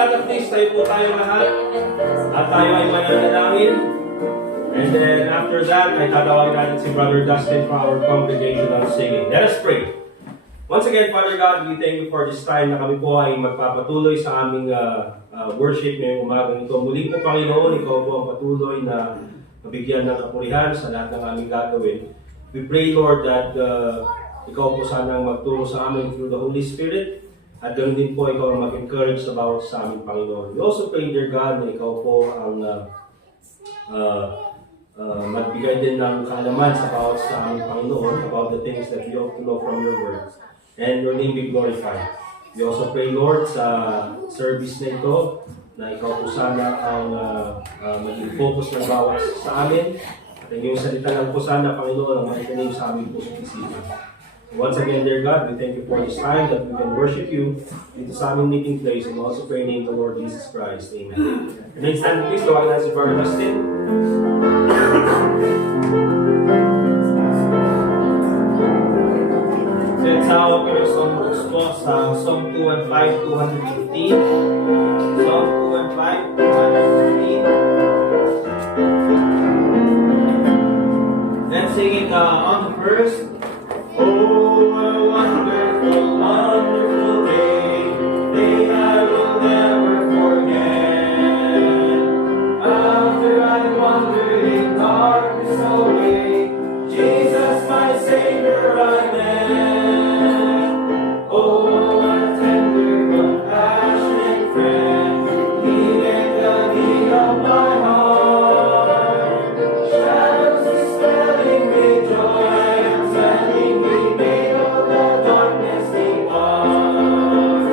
sana please, tayo po tayo lahat. At tayo ay mananalangin. And then after that, ay tatawagin natin si Brother Dustin for our congregational singing. Let us pray. Once again, Father God, we thank you for this time na kami po ay magpapatuloy sa aming worship ngayong umagang ito. Muli po, Panginoon, ikaw po ang patuloy na mabigyan ng kapurihan sa lahat ng aming gagawin. We pray, Lord, that ikaw po sanang magturo sa amin through the Holy Spirit. At ganoon din po, ikaw ang mag-encourage about sa aming Panginoon. We also pray, dear God, na ikaw po ang magbigay din ng kaalaman about sa aming Panginoon, about the things that we ought to know from your word. And your name be glorified. We also pray, Lord, sa service na ito, na ikaw po sana ang maging focus ng bawat sa amin. At ang iyong salita lang po sana, Panginoon, ang makitanim sa aming puso at isipan. Once again, dear God, we thank you for this time that we can worship you dito sa aming meeting place, and also pray in the name of the Lord Jesus Christ. Amen. And then stand please, tawagin natin si Brother Dustin. Let's hawak kayo sa songbooks po sa Psalm 2 and 5, 215. Psalm 2 and 5, 215. Let's sing it on the first. Oh, a wonderful, wonderful day, day I will never forget. After I wandered in darkness away, Jesus my Savior I met. Oh, what a tender, compassionate friend, He met the need of my heart. Shadows dispelling with joy and sending me made all the darkness depart.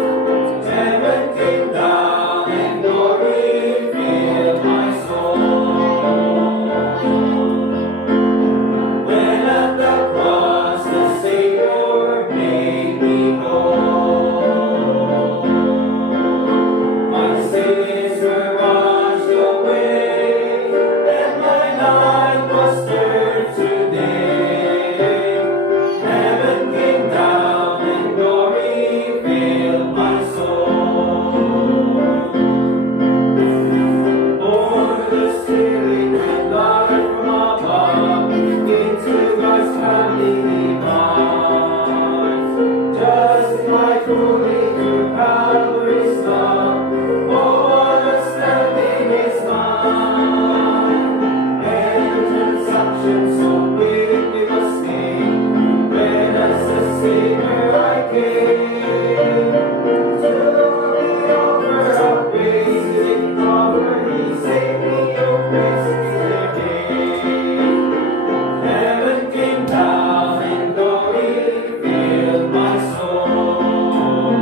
Heaven came down and glory filled my soul. When at the cross the Savior made me whole, my sins were washed away, and my night was turned to day. Heaven came down and glory filled my soul. Born of the Spirit with life from above, into God's family divine. Just like fully through Calvary's love, oh, what a standing is mine. And transaction so quickly was made, when as a Savior I came. To the offer of praise, in cover He saved me, oh, praise His name. Heaven came down and glory filled my soul.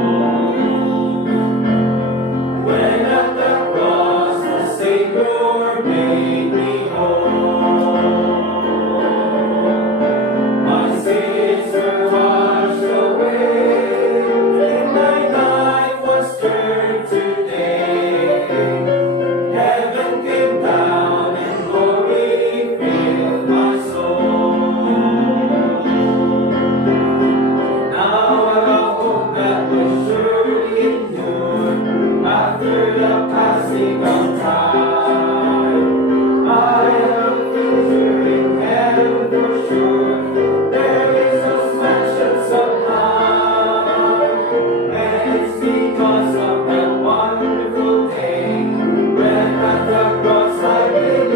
When at the cross the Savior made me whole, my sins were washed away, and my night was turned to day. Heaven came down and glory filled my soul. Now I have hope that will surely endure after the passing of time. I have a future in heaven for sure. There is no mansions of life, and it's because of that wonderful day when at the cross I believe.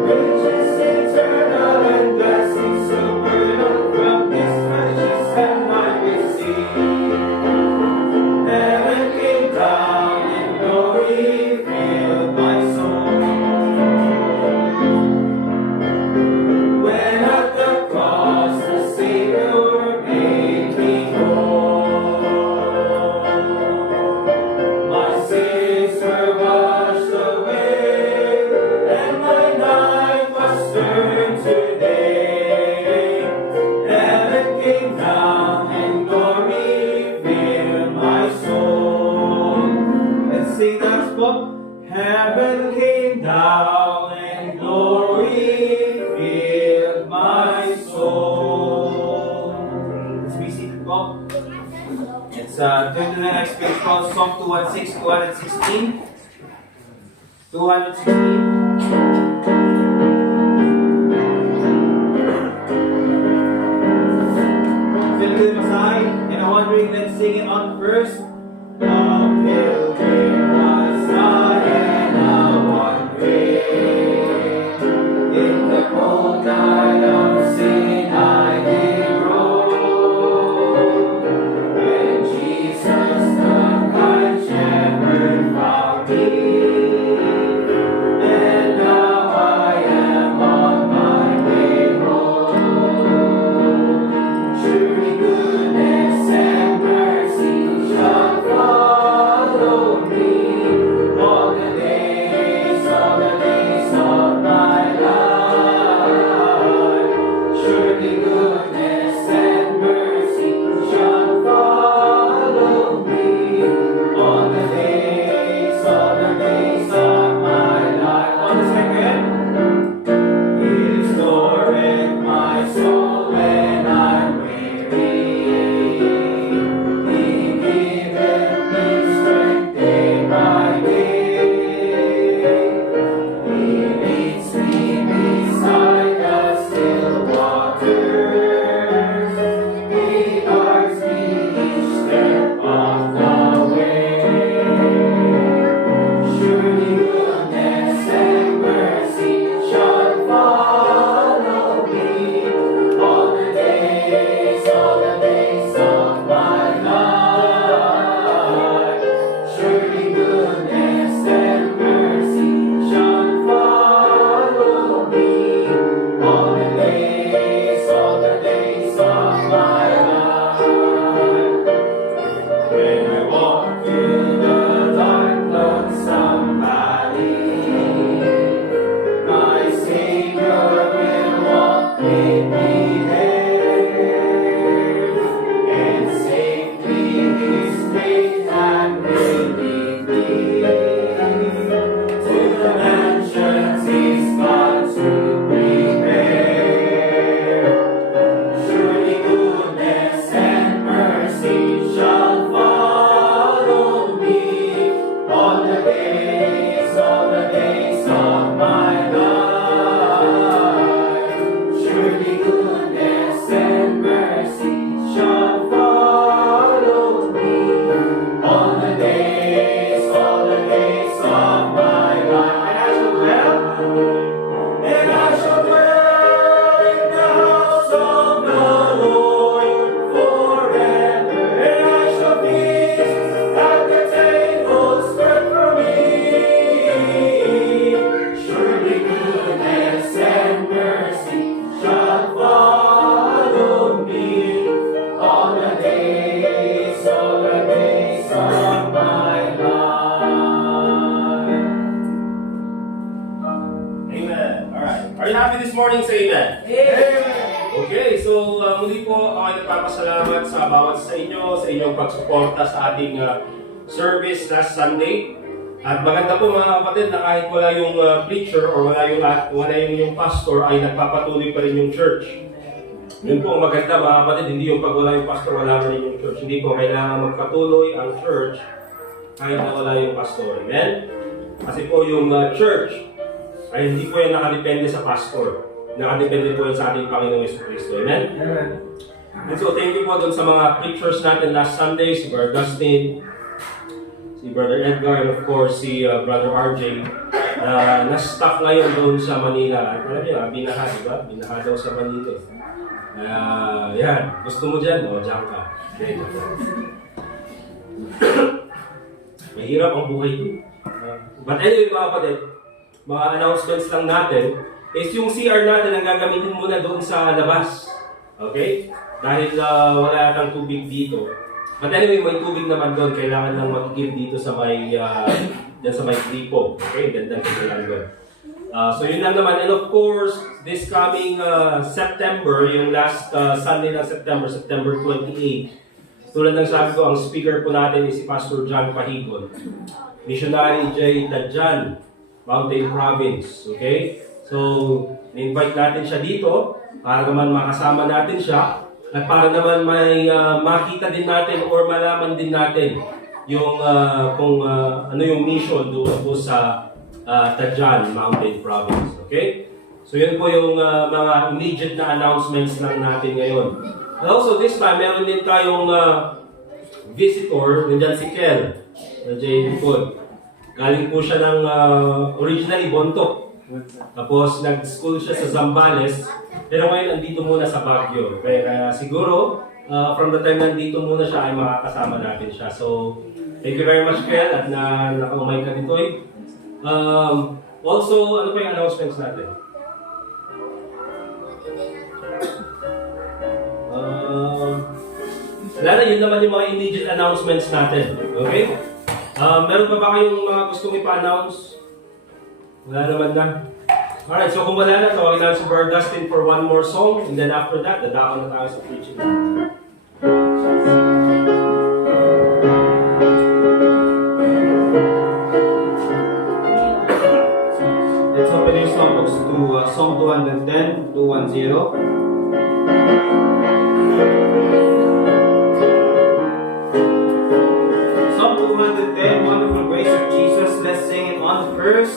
Riches eternal and blessings supernal from this precious hand I receive. Heaven came down and glory filled my soul. When at the cross the Savior made me whole, my sins were washed away, and my night was turned to day. Heaven came down and glory filled my soul. Let's sing that spot. Heaven came down and glory filled my soul. Let's be seated po. It's turn to the the next page called Psalm 216, 216. 216. Philippine Masai, and I'm wondering, let's sing it on first. Pilgrim Masai and a wandering in the cold night of Sinai he rode. When Jesus the kind shepherd found me, and now I am on my way home. Surely goodness and mercy shall follow me all the days of my life. Surely goodness and mercy shall follow me all the days of my life. On the second, He restoreth my soul when I'm weary. He giveth me strength day by day. He leads me beside the still waters. He guides me each step of the way. Surely goodness and mercy shall follow me all the days of my life. Surely goodness and mercy shall follow me all the days of my life. When I walk through the dark, lonesome valley, my Savior will walk with me there, and safely His great hand will lead me to the mansions He's got to prepare. Surely goodness and mercy shall follow me all the days of my life. Surely goodness and mercy shall follow me all the days of my life. And I shall dwell in the house of the Lord forever. And I shall feast at the table spread for me. Surely goodness and mercy shall follow me all the days of my life. Amen. Alright. Are you happy this morning? Say amen. Okay, so muli po ako ay nagpapasalamat sa bawat sa inyong pagsuporta sa ating service last Sunday. At maganda po mga kapatid na kahit wala yung preacher or wala yung pastor ay nagpapatuloy pa rin yung church. Yun po ang maganda mga kapatid, hindi yung pag wala yung pastor, wala rin yung church. Hindi po kailangan magpatuloy ang church kahit na wala yung pastor. Amen? Kasi po yung church ay hindi po yan nakadepende sa pastor. Nakadepende po yan sa ating Panginoong Jesucristo. Amen? And so thank you po dun sa mga preachers natin last Sunday, si Brother Dustin, si Brother Edgar, and of course si Brother RJ, na na-stuck ngayon doon sa Manila. Alam niyo, binaha, diba? Binaha daw sa Manila. Yan. Gusto mo dyan? O, dyan ka. Okay. Mahirap ang buhay ko. But anyway, mga kapatid, mga announcements lang natin, is yung CR natin ang gagamitin muna doon sa labas. Okay? Dahil wala kang tubig dito. But anyway, may tubig naman doon. Kailangan lang mag-give dito sa may, dyan sa may gripo. Okay? Gandang kailangan doon. So yun lang naman. And of course, this coming September, yung last Sunday ng September, September 28, tulad ng sabi ko, ang speaker po natin is si Pastor John Pahigon. Missionary J. Tadjan, Mountain Province. Okay? So, invite natin siya dito para naman makasama natin siya at para naman may makita din natin or malaman din natin yung kung ano yung mission doon po sa Tajan Mountain Province. Okay? So yun po yung mga immediate na announcements lang natin ngayon. And also this time, meron din tayong visitor, nandiyan si Kel, nandiyan likod. Galing po siya ng originally Bontoc. Tapos nag-school siya sa Zambales, pero ngayon nandito muna sa Baguio. Kaya siguro, from the time nandito muna siya ay makakasama natin siya. So, thank you very much, Kel, at nakaumay ka dito. Also, ano pa yung announcements natin? Wala na, yun naman yung mga immediate announcements natin. Okay? Meron pa ba kayong mga gustong ipa-announce? Wala naman na. Alright, so kung wala na, tawagin natin si Brother Dustin for one more song. And then after that, dadaan na tayo sa preaching. Let's open your songbooks to Psalm 210, 210. Psalm 210, Wonderful Grace of Jesus. Let's sing it on first.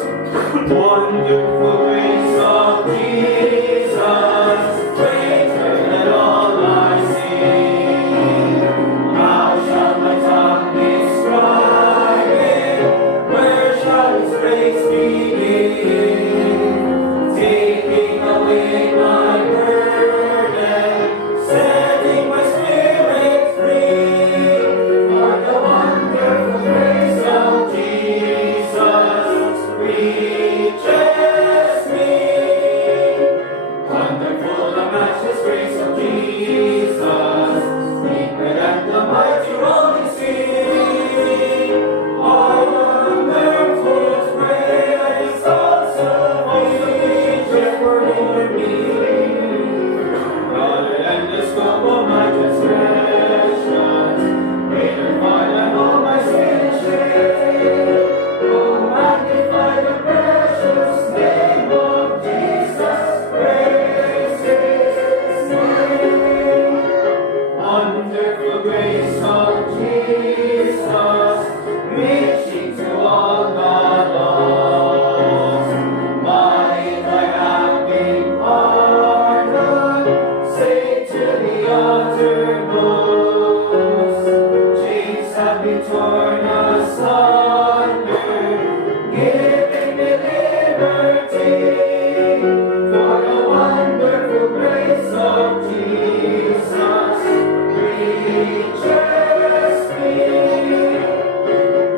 Wonderful grace of Jesus, greater than all I see. How shall my tongue describe it? Where shall His grace begin? Taking away my burden, setting my spirit free. For the wonderful grace of Jesus reaches me. Wonderful the matchless grace of Jesus, deeper than the mighty rolling sea. All wonderful grace, awesome reaches for me. Rather than the scope of my transgressions, greater far than all my sin and shame. Oh, magnify the precious name of Jesus, praise His name. Wonderful grace of Jesus, reaching to all God lost. Mine I have been pardoned, saved to the uttermost. Chains have been torn asunder, giving me liberty. For the wonderful grace of Jesus reaches me.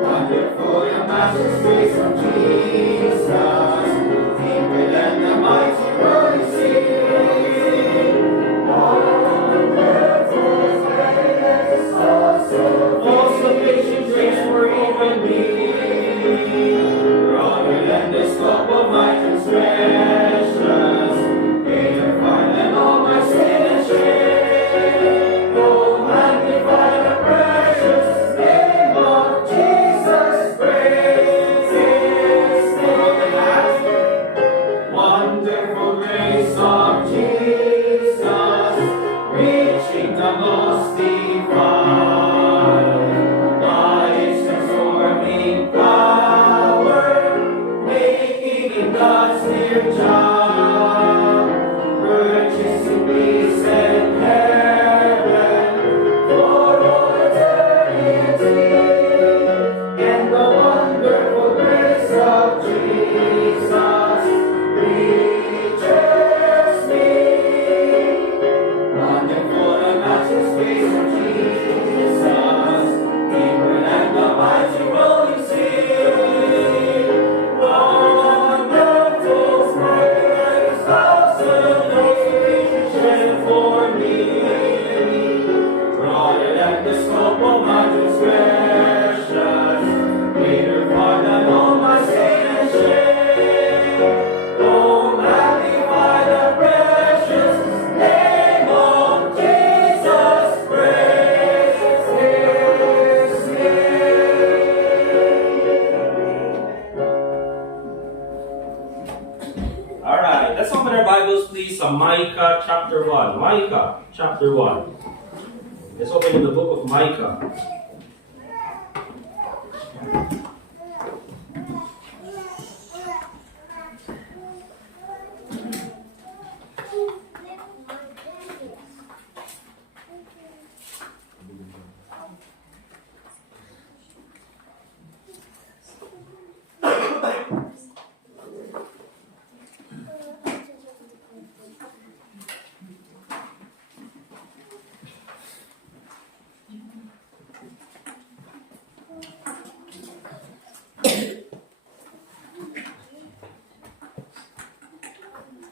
Wonderful the matchless grace of Jesus, deeper than the mighty rolling sea. Wonderful grace, all sufficient grace for even me. Rather than the scope of my transgressions, greater far than all my sin and shame. Oh, magnify the precious name of Jesus, praise His name. Wonderful grace of Jesus, reaching the most divine. By His transforming power, making in God's dear child, purchasing peace and heaven for all eternity. And the wonderful grace of Jesus reaches me. Wonderful and matchless grace of Jesus, deeper than the mighty rolling sea. Wonderful grace, awesome grace shed for me. Broader than the scope of my transgressions, greater far than all my sin and shame. Oh, magnify the precious name of Jesus, praise His name. Alright, let's open our Bibles please sa Micah chapter 1. Micah chapter 1. Let's open in the book of Micah.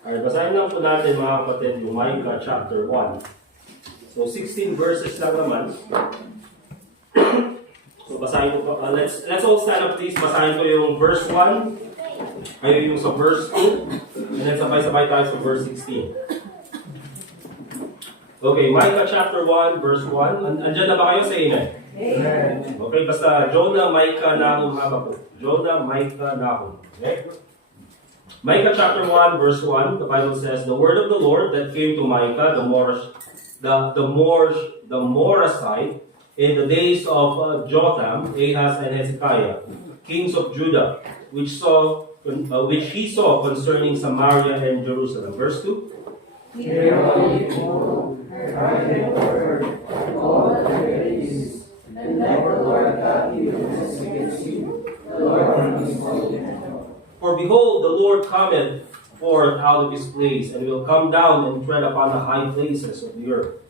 Alright, basahin lang po natin mga kapatid yung Micah chapter 1. So 16 verses lang naman. So basahin ko pa. Let's all stand up please. Basahin ko yung verse 1. Ayun yung sa verse 2. And then sabay-sabay tayo sa verse 16. Okay, Micah chapter 1 verse 1. Andyan na ba kayo sa inyo? Amen. Okay, basta Jonah, Micah, Nahum, Habakkuk. Jonah, Micah, Nahum. Okay? Micah chapter 1 verse 1, the Bible says, "The word of the Lord that came to Micah, the Morasite, in the days of Jotham, Ahaz, and Hezekiah, kings of Judah, which he saw concerning Samaria and Jerusalem." Verse 2. Hear all ye people, hearken the word, all the ways, and let the Lord God be witness against you, the Lord whom he spoken. "For behold, the Lord cometh forth out of his place, and will come down and tread upon the high places of the earth.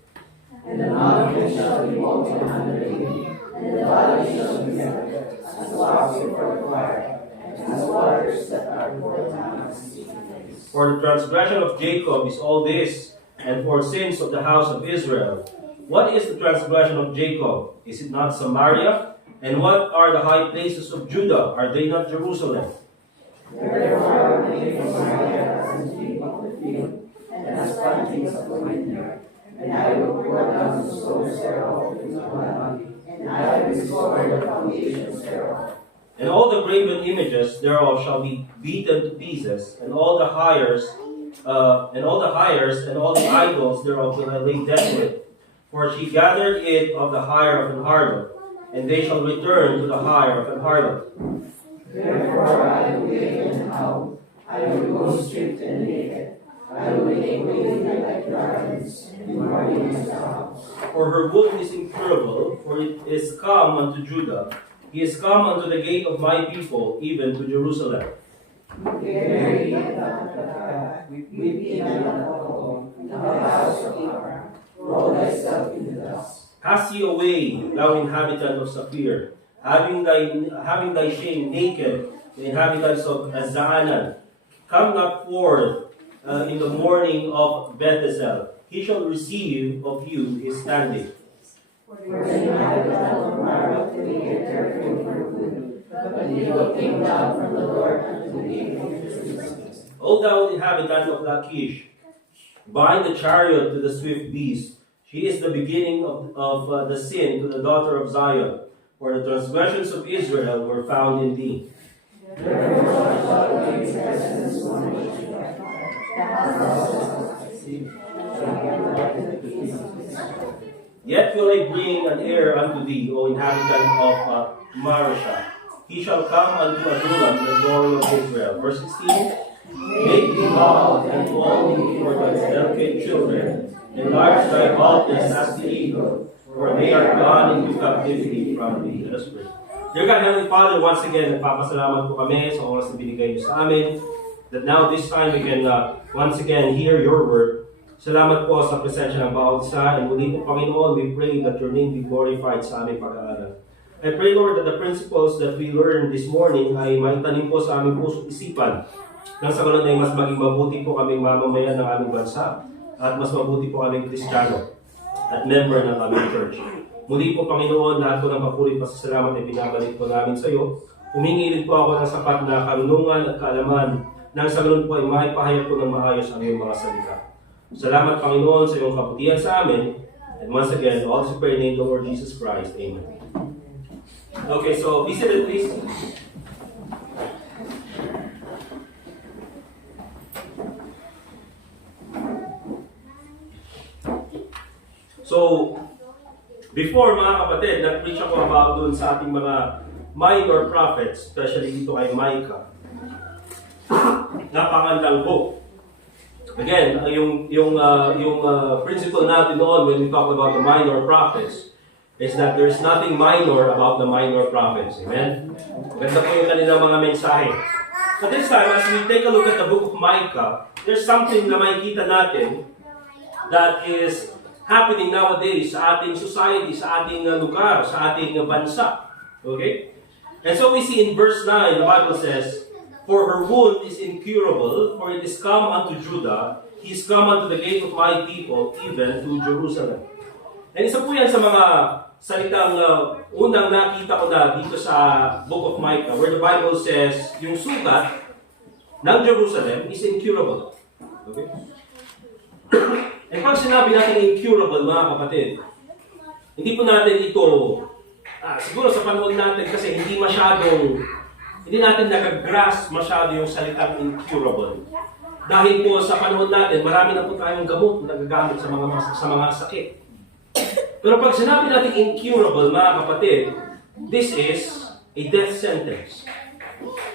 And the mountains shall be molten under him, and the valleys shall be set, as wax before the fire, and as waters that are before the mountains. For the transgression of Jacob is all this, and for sins of the house of Israel. What is the transgression of Jacob? Is it not Samaria? And what are the high places of Judah? Are they not Jerusalem? Therefore I will make Samaria as the sheep of the field, and as plantings of the vineyard. And I will pour down the stones thereof into the land, and I will restore the foundations thereof. And all the graven images thereof shall be beaten to pieces, and all the hires and all the idols thereof will I lay desolate. For she gathered it of the hire of an harlot, and they shall return to the hire of an harlot. Therefore I will wail and howl, I will go stripped and naked, I will make wailing like gardens, and mourning as a house. For her wound is incurable, for it is come unto Judah. He is come unto the gate of my people, even to Jerusalem. Bury in weeping and alone, in the house of Abraham, roll thyself in the dust. Cast ye away, thou inhabitant of Saphir, having thy shame naked, the inhabitants of Zaanan. Come not forth in the morning of Bethesda. He shall receive of you his standing. For the inhabitant of Mara created their food for food, but the evil came down from the Lord unto the gate of Jerusalem. O thou inhabitant of Lachish, bind the chariot to the swift beast. She is the beginning of the sin to the daughter of Zion, for the transgressions of Israel were found in thee. Therefore shall be his presence one which the house of sea shall be like the peace of his heart. Yet will I bring an heir unto thee, O inhabitant of Marashah. He shall come unto Adullam, the glory of Israel. Verse 16. Make thee loud and fall before thy delicate children. Enlarge thy altars as the eagle, for they are gone into captivity from thee. Let us pray. Dear God, Heavenly Father, once again, nagpapasalamat po kami sa oras na binigay niyo sa amin. That now this time we can once again hear your word. Salamat po sa presensya ng bawat isa. And muli po, Panginoon, we pray that your name be glorified sa aming pag-aaral. I pray, Lord, that the principles that we learned this morning ay maitanim po sa aming puso't isipan. Nang sa ganun ay mas maging mabuti po kaming mamamayan ng aming bansa at mas mabuti po kaming Kristiyano at member ng aming church. Muli po, Panginoon, lahat po ng papuri at pasasalamat ay binabalik po namin sa iyo. Humingi po ako ng sapat na karunungan at kaalaman nang sa ganun po ay maipahayag po ng maayos ang iyong mga salita. Salamat, Panginoon, sa iyong kabutihan sa amin. And once again, all this prayer in the name of the Lord Jesus Christ. Amen. Okay, so be seated, please. So, before mga kapatid, nag-preach ako about dun sa ating mga minor prophets, especially dito kay Micah. Napakandang book. Again, yung principle natin noon when we talk about the minor prophets is that there's nothing minor about the minor prophets. Amen? Ganda po yung kanilang mga mensahe. But this time, as we take a look at the book of Micah, there's something na makikita natin that is happening nowadays sa ating society, sa ating lugar, sa ating bansa. Okay? And so we see in verse 9, the Bible says, "For her wound is incurable, for it is come unto Judah, he is come unto the gate of my people, even to Jerusalem." And isa po yan sa mga salitang unang nakita ko na dito sa book of Micah, where the Bible says, yung sugat ng Jerusalem is incurable. Okay? And pag sinabi natin incurable, mga kapatid, hindi po natin ito, siguro sa panahon natin kasi hindi natin nakagrasp masyado yung salitang incurable. Dahil po sa panahon natin, marami na po tayong gamot na nagagamit sa mga sakit. Pero pag sinabi natin incurable, mga kapatid, this is a death sentence.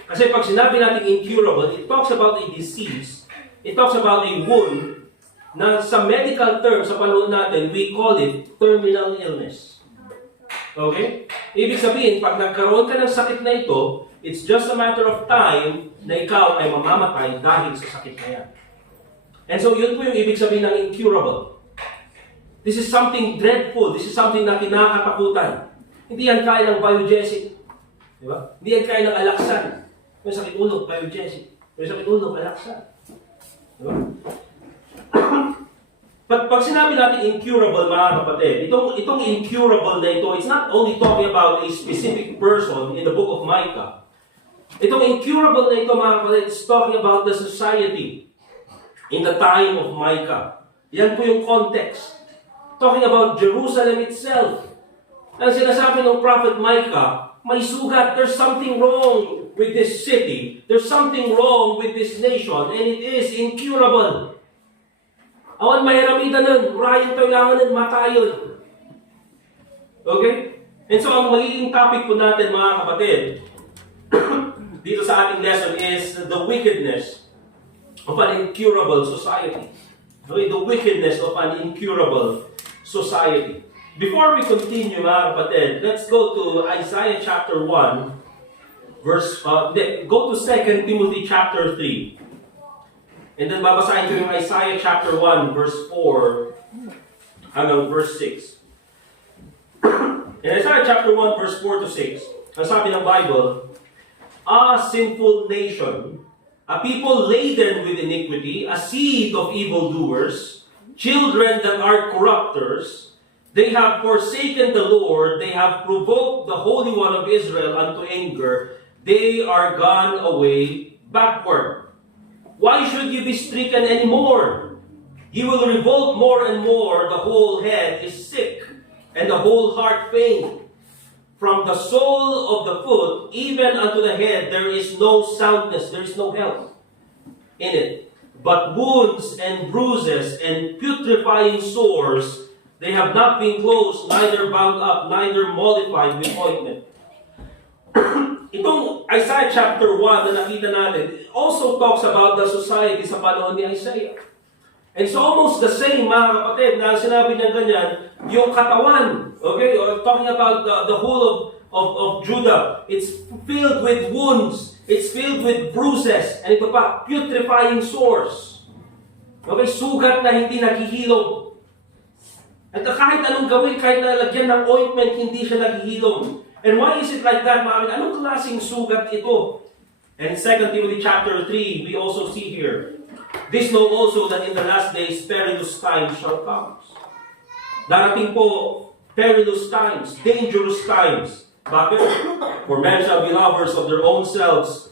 Kasi pag sinabi natin incurable, it talks about a disease, it talks about a wound, na sa medical term, sa panahon natin, we call it terminal illness. Okay? Ibig sabihin, pag nagkaroon ka ng sakit na ito, it's just a matter of time na ikaw ay mamamatay dahil sa sakit na yan. And so, yun po yung ibig sabihin ng incurable. This is something dreadful. This is something na kinakatakutan. Hindi yan kaya ng biogesic. Di ba? Hindi yan kaya ng alaksan. May sakit ulo, biogesic. May sakit ulo, alaksan. Di ba? Pag sinabi natin incurable, mga kapatid, itong incurable na ito, it's not only talking about a specific person in the book of Micah. Itong incurable na ito, mga kapatid, it's talking about the society in the time of Micah. Yan po yung context. Talking about Jerusalem itself. Ang sinasabi ng prophet Micah, may sugat, there's something wrong with this city. There's something wrong with this nation, and it is incurable. Awan mahiramitan nun, murayan kailangan nun, matayon. Okay? And so ang magiging topic po natin, mga kapatid, dito sa ating lesson is the wickedness of an incurable society. Okay? The wickedness of an incurable society. Before we continue, mga kapatid, let's go to Isaiah chapter 1, go to 2 Timothy chapter 3. And then babasahin ko yung Isaiah chapter 1, verse 4, hanggang verse 6. In Isaiah chapter 1, verse 4 to 6, ang sabi ng Bible, "A sinful nation, a people laden with iniquity, a seed of evildoers, children that are corrupters, they have forsaken the Lord, they have provoked the Holy One of Israel unto anger, they are gone away backward. Why should you be stricken anymore? You will revolt more and more, the whole head is sick, and the whole heart faint. From the sole of the foot, even unto the head, there is no soundness, there is no health in it. But wounds and bruises and putrefying sores, they have not been closed, neither bound up, neither mollified with ointment." Itong Isaiah chapter 1 na nakita natin, also talks about the society sa panahon ni Isaiah. And so almost the same, mga kapatid, na sinabi niya ganyan, yung katawan, okay, or talking about the whole of Judah, it's filled with wounds, it's filled with bruises, and ito pa, putrefying sores. Okay, sugat na hindi naghihilom. At kahit anong gawin, kahit nalagyan ng ointment, hindi siya naghihilom. And why is it like that, mga kapatid? Anong klaseng sugat ito? And 2 Timothy chapter 3, we also see here, "This know also that in the last days perilous times shall come." Darating po, perilous times, dangerous times. Bakit? "For men shall be lovers of their own selves,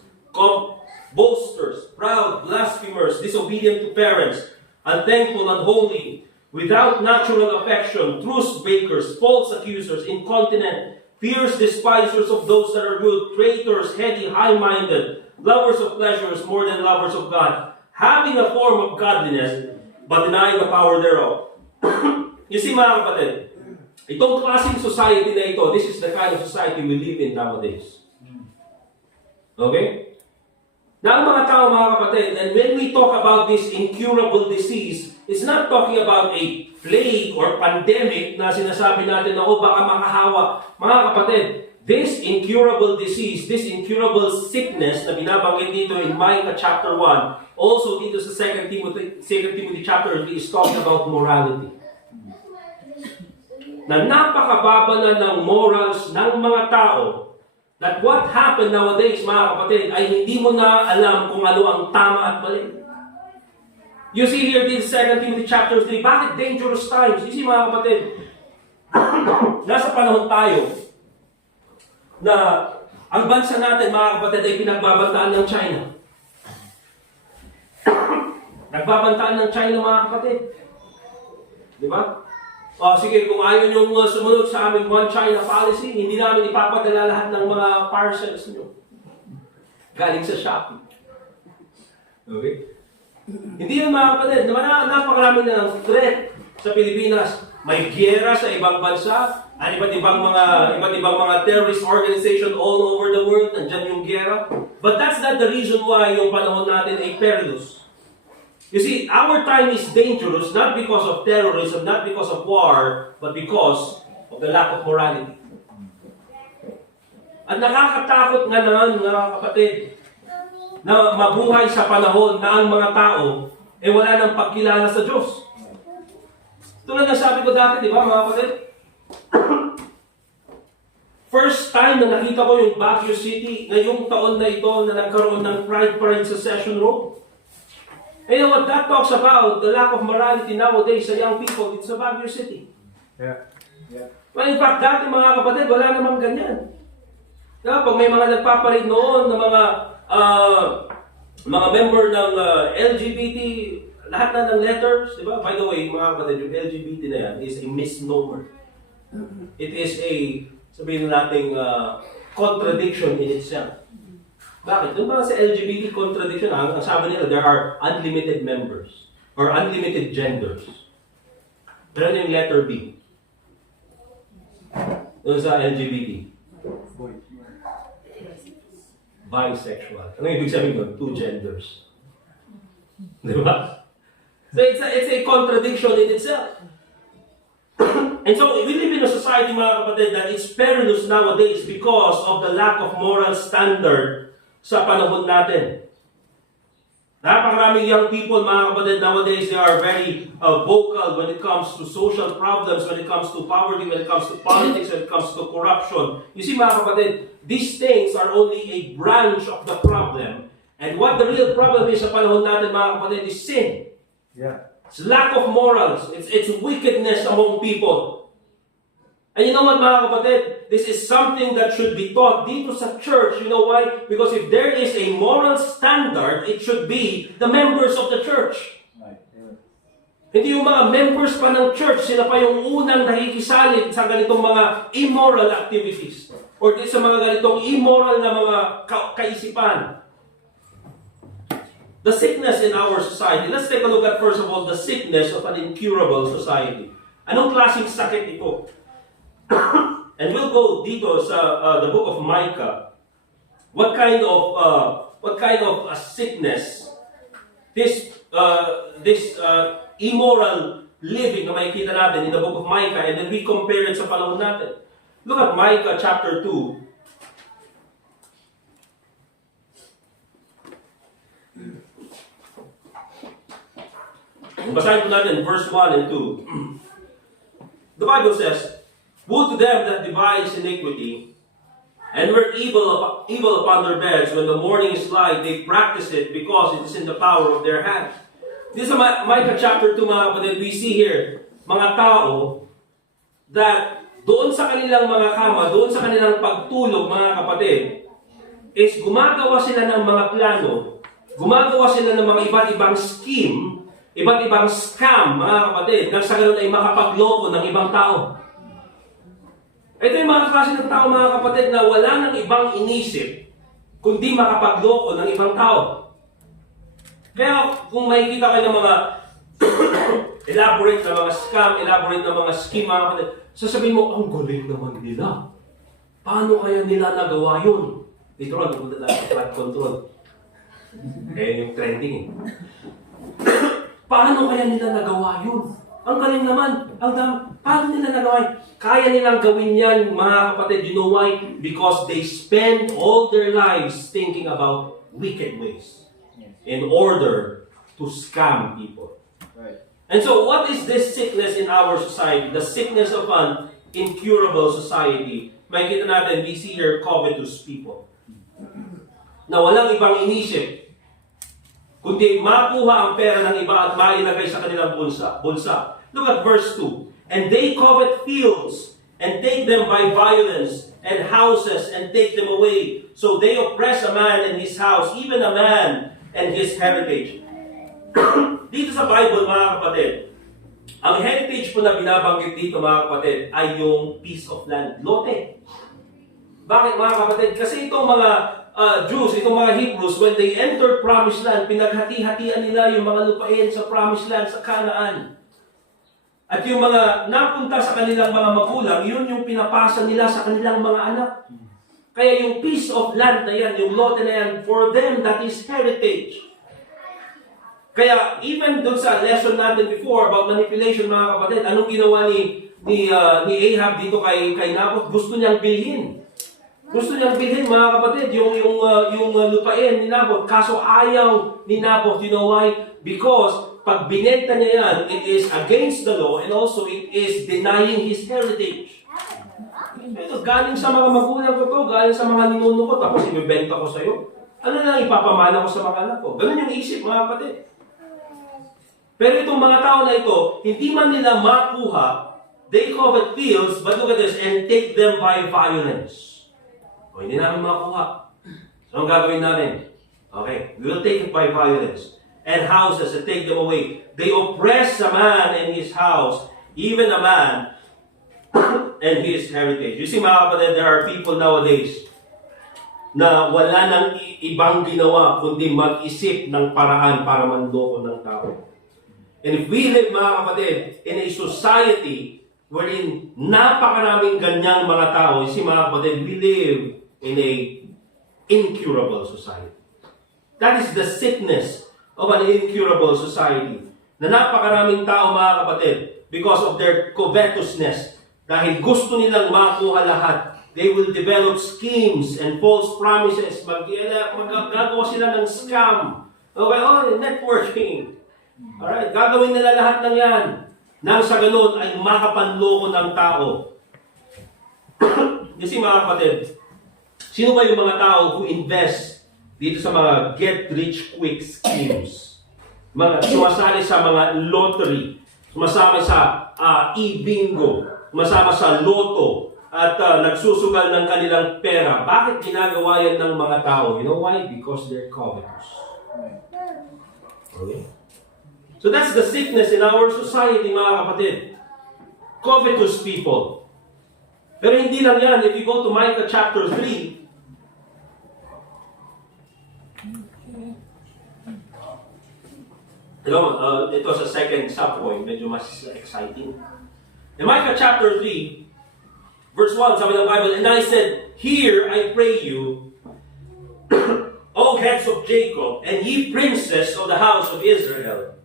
boasters, proud, blasphemers, disobedient to parents, unthankful, unholy, without natural affection, truce breakers, false accusers, incontinent, fierce despisers of those that are good, traitors, heady, high-minded, lovers of pleasures more than lovers of God, having a form of godliness, but denying the power thereof." You see, mga kapatid, itong klaseng society na ito, this is the kind of society we live in nowadays. Okay? Na ang mga tao, mga kapatid, and when we talk about this incurable disease, It's not talking about a plague or pandemic na sinasabi natin na baka makahawa. Mga kapatid, this incurable disease, this incurable sickness na binabanggit dito in Micah chapter 1, also dito sa 2 Timothy chapter 3 is talking about morality. Na napakababa na ng morals ng mga tao, that what happened nowadays, mga kapatid, ay hindi mo na alam kung ano ang tama at mali. You see here in 2 Timothy chapter 3, bakit dangerous times? You see, mga kapatid, nasa panahon tayo na ang bansa natin, mga kapatid, ay pinagbabantaan ng China. Nagbabantaan ng China, mga kapatid. Di ba? Sige, kung ayaw nyo sumunod sa aming One China policy, hindi namin ipapadala lahat ng mga parcels nyo. Galing sa Shopee. Okay? Hindi yun, mga kapatid. Napakarami na ng threat sa Pilipinas. May giyera sa ibang bansa, at iba't ibang mga terrorist organization all over the world. Nandiyan yung giyera. But that's not the reason why yung panahon natin ay perilous. You see, our time is dangerous not because of terrorism, not because of war, but because of the lack of morality. At nakakatakot nga naman, mga kapatid, na mabuhay sa panahon na ang mga tao wala nang pagkilala sa Diyos. Tulad ng sabi ko dati, di ba, mga kapatid? First time na nakita ko yung Baguio City, ngayong taon na ito na nagkaroon ng Pride Parade sa Session Road. You know what that talks about? The lack of morality nowadays sa young people dito sa Baguio City. Yeah. Well, in fact, dati, mga kapatid, wala namang ganyan. Diba? Pag may mga nagpaparade noon ng mga member ng LGBT, lahat na ng letters, di ba? By the way, mga kapatid, yung LGBT na yan is a misnomer. It is a, sabihin natin, contradiction in itself. Bakit? Doon ba sa LGBT contradiction, ang sabi nila, there are unlimited members or unlimited genders. Pero ano yung letter B? Doon sa LGBT. Bisexual. Ano ibig sabihin doon? Two genders. Di ba? So it's a contradiction in itself. And so we live in a society, mga kapatid, that is perilous nowadays because of the lack of moral standard sa panahon natin. Napakaraming young people, mga kapatid, nowadays, they are very vocal when it comes to social problems, when it comes to poverty, when it comes to politics, when it comes to corruption. You see, mga kapatid, these things are only a branch of the problem. And what the real problem is sa panahon natin, mga kapatid, is sin. Yeah. It's lack of morals. It's wickedness among people. And you know what, mga kapatid? This is something that should be taught dito sa church. You know why? Because if there is a moral standard, it should be the members of the church. Right. Yeah. Hindi yung mga members pa ng church, sila pa yung unang nakikisalit sa ganitong mga immoral activities. Or sa mga ganitong immoral na mga kaisipan. The sickness in our society. Let's take a look at, first of all, the sickness of an incurable society. Anong klaseng sakit ito? And we'll go dito sa the book of Micah. What kind of sickness this immoral living na makikita natin in the book of Micah, and then we compare it sa panahon natin. Look at Micah chapter 2. Basahin po natin verse 1 and 2. The Bible says, "Woe to them that devise iniquity, and work evil upon their beds. When the morning is light, they practice it, because it is in the power of their hands." This is Micah chapter 2, mga kapatid. We see here, mga tao, that doon sa kanilang mga kama, doon sa kanilang pagtulog, mga kapatid, is gumagawa sila ng mga plano, gumagawa sila ng mga iba't ibang scheme, iba't ibang scam, mga kapatid, nang sa ganun ay makapagloko ng ibang tao. Ito yung mga klase ng tao, mga kapatid, na wala nang ibang inisip kundi makapagloko ng ibang tao. Kaya kung makikita kayo ng mga elaborate na mga scam, elaborate na mga scheme, mga kapatid, sasabihin mo, ang galing naman nila. Paano kaya nila nagawa yun? Dito lang, pupunta tayo sa flood control. Kaya yung trending eh. Paano kaya nila nagawa yun? Ang galing naman. Paano nila nagawa yun? Kaya nilang gawin yan, mga kapatid. You know why? Because they spend all their lives thinking about wicked ways in order to scam people. Right. And so, what is this sickness in our society? The sickness of an incurable society. Makikita natin, we see here covetous people. Na walang ibang inisip, kundi makuha ang pera ng iba at mailagay sa kanilang bulsa. Look at verse 2. And they covet fields, and take them by violence, and houses, and take them away. So they oppress a man and his house, even a man and his heritage. Dito sa Bible, mga kapatid, ang heritage po na binabanggit dito, mga kapatid, ay yung piece of land, lote. Bakit, mga kapatid? Kasi itong mga Jews, itong mga Hebrews, when they entered Promised Land, pinaghati-hatian nila yung mga lupain sa Promised Land, sa Canaan. At yung mga napunta sa kanilang mga magulang, yun yung pinapasa nila sa kanilang mga anak. Kaya yung piece of land na yan, yung lote na yan, for them, that is heritage. Kaya even doon sa lesson natin before about manipulation, mga kapatid, anong ginawa ni Ahab dito kay Naboth? Gusto niyang bilhin. Gusto niyang bilhin, mga kapatid, yung lupain ni Naboth. Kaso ayaw ni Naboth. You know why? Because pag binenta niya yan, it is against the law and also it is denying his heritage. Ito, galing sa mga magulang ko to, galing sa mga ninuno ko, tapos ibibenta ko sa'yo. Ano na ipapamana ko sa mga anak ko? Ganun yung isip, mga kapatid. Pero itong mga tao na ito, hindi man nila makuha, they covet fields, but look at this, and take them by violence. O, hindi namin makuha. So, ang gagawin namin? Okay, we will take it by violence. And houses, and take them away. They oppress a man and his house, even a man and his heritage. You see, mga kapatid, there are people nowadays na wala nang ibang ginawa kundi mag-isip ng paraan para manloko ng tao. And if we live, mga kapatid, in a society wherein napakaraming ganyang mga tao, you see, mga kapatid, we live in a incurable society. That is the sickness of an incurable society. Na napakaraming tao, mga kapatid, because of their covetousness, dahil gusto nilang makuha lahat, they will develop schemes and false promises. Magagawa sila ng scam. Okay, networking. Alright, gagawin nila lahat ng yan. Nang sa ganun ay makapanloko ng tao. Kasi mga kapatid, sino ba yung mga tao who invest dito sa mga get-rich-quick schemes? Mga sumasali sa mga lottery, sumasama sa e-bingo, sumasama sa loto, at nagsusugal ng kanilang pera. Bakit ginagawa yan ng mga tao? You know why? Because they're covetous. Okay? So that's the sickness in our society, mga kapatid. Covetous people. Pero hindi lang yan. If you go to Micah chapter 3, ito sa second subpoint, medyo mas exciting. In Micah chapter 3, verse 1, sabi ng Bible, and I said, Hear, I pray you, O heads of Jacob, and ye princes of the house of Israel.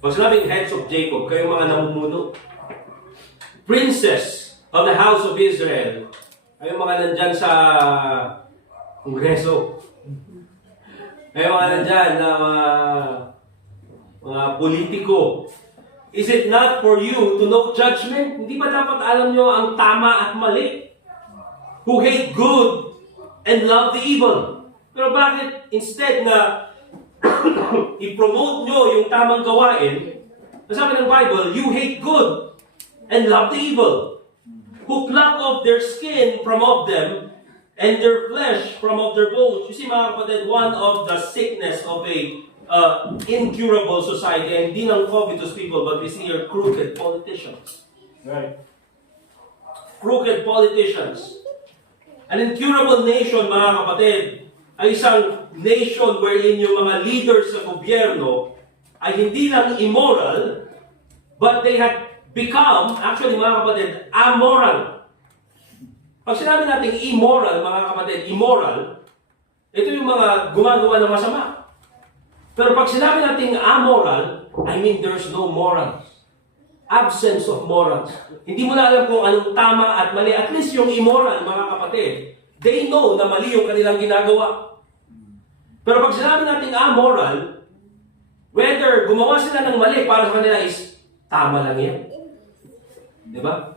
Pag sinabing heads of Jacob, kayong mga namumuno, princess of the house of Israel, kayong mga nandyan sa kongreso, kayong mga nandyan na mga politiko, is it not for you to know judgment? Hindi ba dapat alam nyo ang tama at mali? Who hate good and love the evil. Pero bakit instead na i-promote nyo yung tamang gawain, sabi ng Bible, you hate good and love the evil. Who pluck off their skin from off them and their flesh from off their bones. You see, mga kapatid, one of the sickness of a incurable society, and hindi ng covetous people, but we see here crooked politicians. Right. Crooked politicians. An incurable nation, mga kapatid, ay isang nation wherein yung mga leaders sa gobyerno ay hindi lang immoral, but they had become, actually mga kapatid, amoral. Pag sinabi natin immoral, mga kapatid, immoral, ito yung mga gumagawa ng masama. Pero pag sinabi natin amoral, I mean there's no morals. Absence of morals. Hindi mo na alam kung anong tama at mali. At least yung immoral, mga kapatid, they know na mali yung kanilang ginagawa. Pero pag sinabi natin amoral, whether gumawa sila ng mali para sa kanila is tama lang yan. Di ba?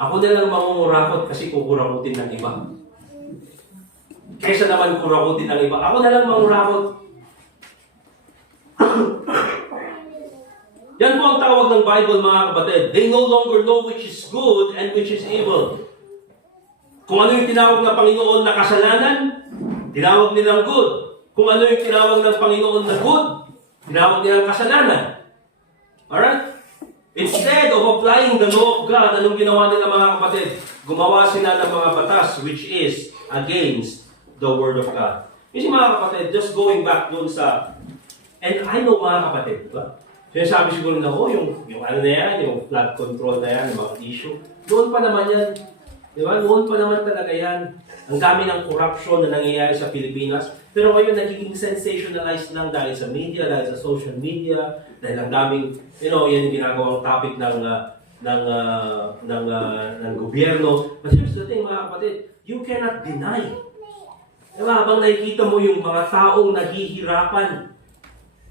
Ako na lang mangungurakot kasi kukurakutin ng iba. Kaysa naman kurakutin ng iba, ako na lang mangurakot. Yan po ang tawag ng Bible, mga kapatid. They no longer know which is good and which is evil. Kung ano yung tinawag na Panginoon na kasalanan, tinawag nilang good. Kung ano yung tinawag ng Panginoon na good, tinawag nilang kasalanan. Alright? Instead of applying the law of God, anong ginawa nila, mga kapatid? Gumawa sila ng mga batas which is against the Word of God. Kasi mga kapatid, just going back doon sa... And I know, mga kapatid, diba? Sinasabi siguro na, yung ano na yan, yung flood control na yan, yung mga issue. Noon pa naman yan. Di ba? Noon pa naman talaga yan. Ang dami ng corruption na nangyayari sa Pilipinas. Pero ngayon, nagiging sensationalized lang dahil sa media, dahil sa social media, dahil ang daming, yan yung ginagawang topic ng gobyerno. But here's the thing, mga kapatid, you cannot deny. Diba? Habang nakikita mo yung mga taong naghihirapan,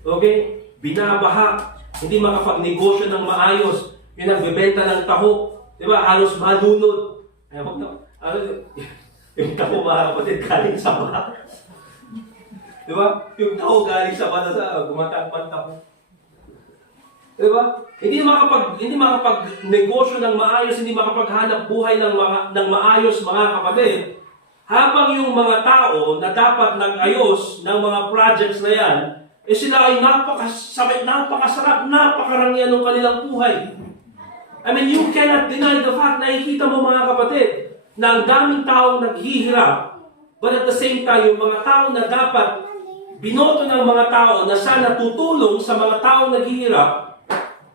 okay? Binabaha, hindi makapagnegosyo ng maayos, yung nagbebenta ng taho, di ba, halos malunod. Yung taho, mga kapatid, galing sa baha. Di ba? Yung taho galing sa baha sa gumatagpan taho. Di ba? Hindi makapagnegosyo ng maayos, hindi makapaghanap buhay ng maayos, mga kapatid. Habang yung mga tao na dapat nag-ayos ng mga projects na yan, sila ay napakasarap, napakarangyan ng kanilang buhay. I mean, you cannot deny the fact na nakikita mo, mga kapatid, na ang daming taong naghihirap, but at the same time, yung mga tao na dapat binoto ng mga tao na sana tutulong sa mga taong naghihirap,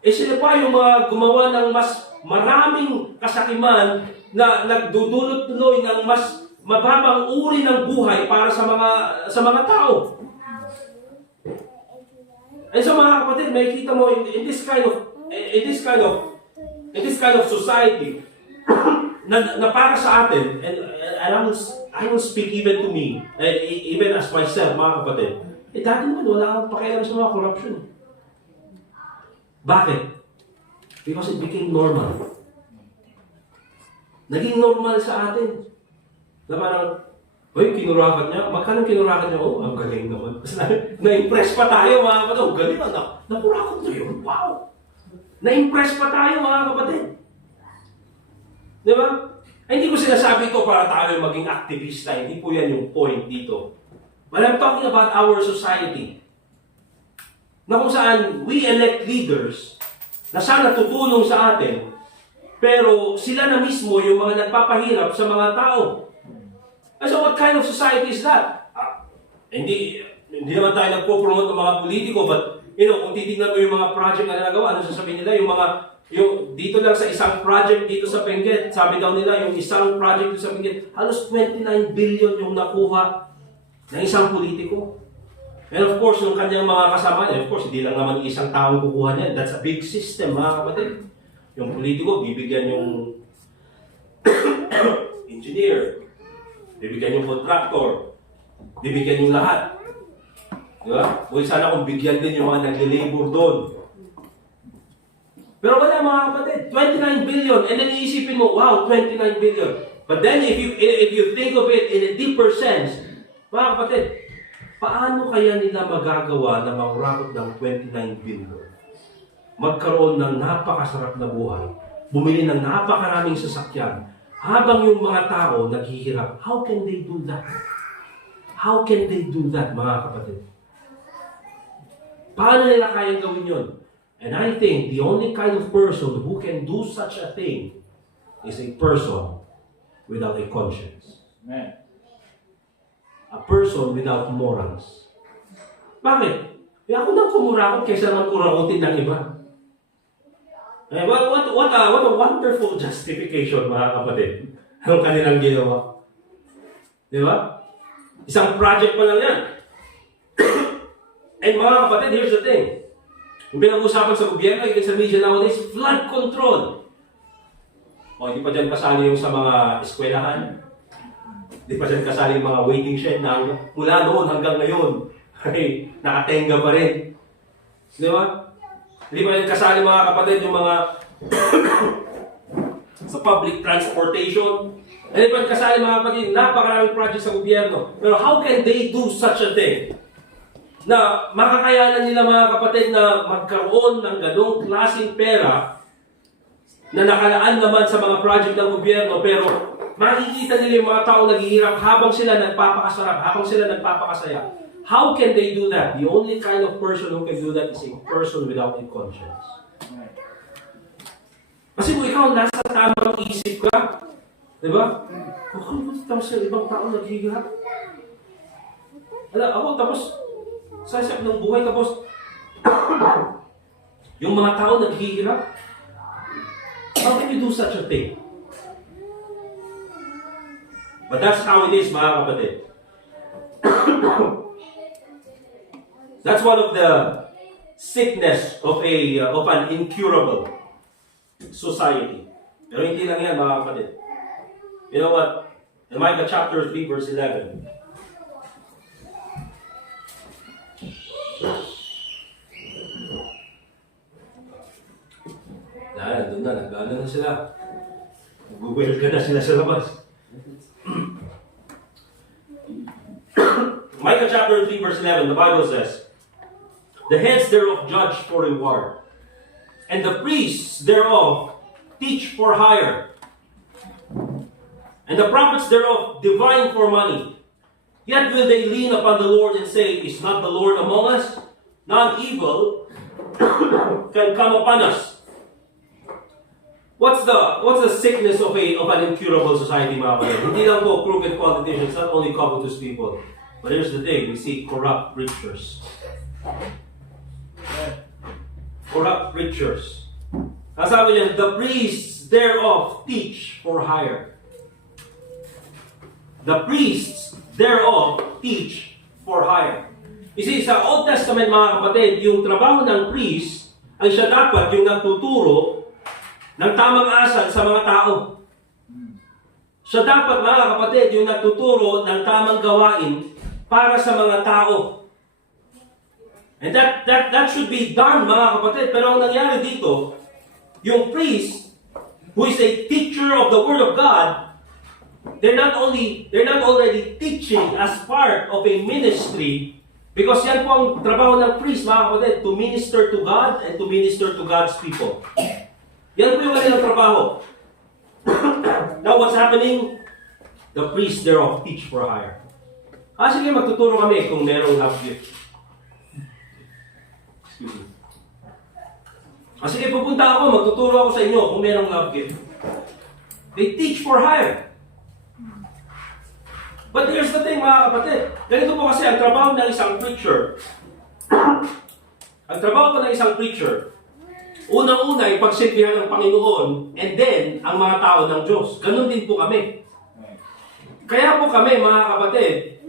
sila pa yung mga gumawa ng mas maraming kasakiman na nagdudulot tuloy ng mas mababang uri ng buhay para sa mga tao. And so, mga kapatid, makikita mo in this kind of society na para sa atin, and I will speak even to me, even as myself, mga kapatid. Dati naman wala akong pakialam sa mga corruption. Bakit? Because it became normal. Naging normal sa atin. Na parang, kinurakat niya. Magkano kinurakat niya? Ang galing naman. Na-impress pa tayo, mga kapatid. Galing na. Nakurakot na yun. Wow! Na-impress pa tayo, mga kapatid. Di ba? Hindi ko sinasabi ito para tayo maging aktivista. Hindi po yan yung point dito. But I'm talking about our society. Na kung saan we elect leaders na sana tutulong sa atin, pero sila na mismo yung mga nagpapahirap sa mga tao. So what kind of society is that? Hindi naman tayo nagpo-promote ng mga politiko, but kung titignan mo yung mga project na nagawa, ano sasabihin nila? Yung dito lang sa isang project dito sa Benguet, sabi daw nila, yung isang project dito sa Benguet, halos 29 billion yung nakuha ng isang politiko. And of course, yung kanyang mga kasama niya, of course, hindi lang naman isang taong kukuha niya. That's a big system, mga kapatid. Yung politiko, bibigyan yung engineer, bibigyan yung contractor, bibigyan yung lahat. Di ba? Huwag sana kung bigyan din yung mga nag-labor doon. Pero wala, mga kapatid, 29 billion, and then iisipin mo, wow, 29 billion. But then if you think of it in a deeper sense, mga kapatid, paano kaya nila magagawa na mangurakot ng 29 billion? Magkaroon ng napakasarap na buhay, bumili ng napakaraming sasakyan, habang yung mga tao naghihirap. How can they do that? How can they do that, mga kapatid? Paano nila kayang gawin yun? And I think the only kind of person who can do such a thing is a person without a conscience. Amen. A person without morals. Bakit? Ako nang kumurakot kaysa naman kurakutin ng iba. What a wonderful justification, mga kapatid. Ang kanilang ginawa. Di ba? Isang project pa lang yan. And mga kapatid, here's the thing. Yung pinag-usapan sa gobyerno, even sa media nowadays, flood control. O, hindi pa dyan kasali yung sa mga eskwelahan. Hindi pa dyan kasali yung mga waiting shed na mula noon hanggang ngayon. Ay, nakatenga pa rin. Di ba? Hindi pa rin kasali mga kapatid yung mga sa public transportation. Hindi pa rin kasali mga kapatid, napakaraming project sa gobyerno. Pero how can they do such a thing? Na makakayanan nila mga kapatid na magkaroon ng ganong klaseng pera na nakalaan naman sa mga project ng gobyerno, pero makikita nila yung mga tao naghihirap habang sila nagpapakasarap, habang sila nagpapakasaya. How can they do that? The only kind of person who can do that is a person without a conscience. Kasi kung ikaw nasa tamang isip ka, di ba? Kung tapos yung ibang tao naghihirap. Ako, tapos sa isip ng buhay, tapos yung mga tao naghihirap. How can you do such a thing? But that's how it is, mga kapatid. That's one of the sickness of an incurable society. Pero hindi lang yan, mga kapatid. You know what? In Micah chapter 3, verse 11. Doon na, nag-ano na sila. Nag-welcome na sila sa labas. Micah chapter 3, verse 11, the Bible says, "The heads thereof judge for reward, and the priests thereof teach for hire, and the prophets thereof divine for money. Yet will they lean upon the Lord and say, Is not the Lord among us? None evil can come upon us." What's the sickness of an incurable society, mga kapatid? Hindi lang po crooked politicians, not only covetous people. But here's the thing, we see corrupt preachers. Corrupt preachers. Ang sabi niya, the priests thereof teach for hire. The priests thereof teach for hire. You see, sa Old Testament, mga kapatid, yung trabaho ng priest ay siya dapat yung nagtuturo ng tamang asal sa mga tao. Siya dapat, mga kapatid, yung nagtuturo ng tamang gawain para sa mga tao. And that should be done, mga kapatid. Pero ang nangyari dito, yung priest, who is a teacher of the Word of God, they're not already teaching as part of a ministry, because yan po ang trabaho ng priest, mga kapatid, to minister to God and to minister to God's people. Yan po yung kanilang trabaho. Now, what's happening? The priests thereof teach for hire. Sige, magtuturo kami kung merong love gift. Excuse me. Sige, pupunta ako, magtuturo ako sa inyo kung merong love gift. They teach for hire. But here's the thing, mga kapatid. Ganito po kasi ang trabaho ng isang preacher. Ang trabaho po ng isang preacher, unang-una ay pagsilbihan ng Panginoon, and then, ang mga tao ng Diyos. Ganon din po kami. Kaya po kami, mga kapatid,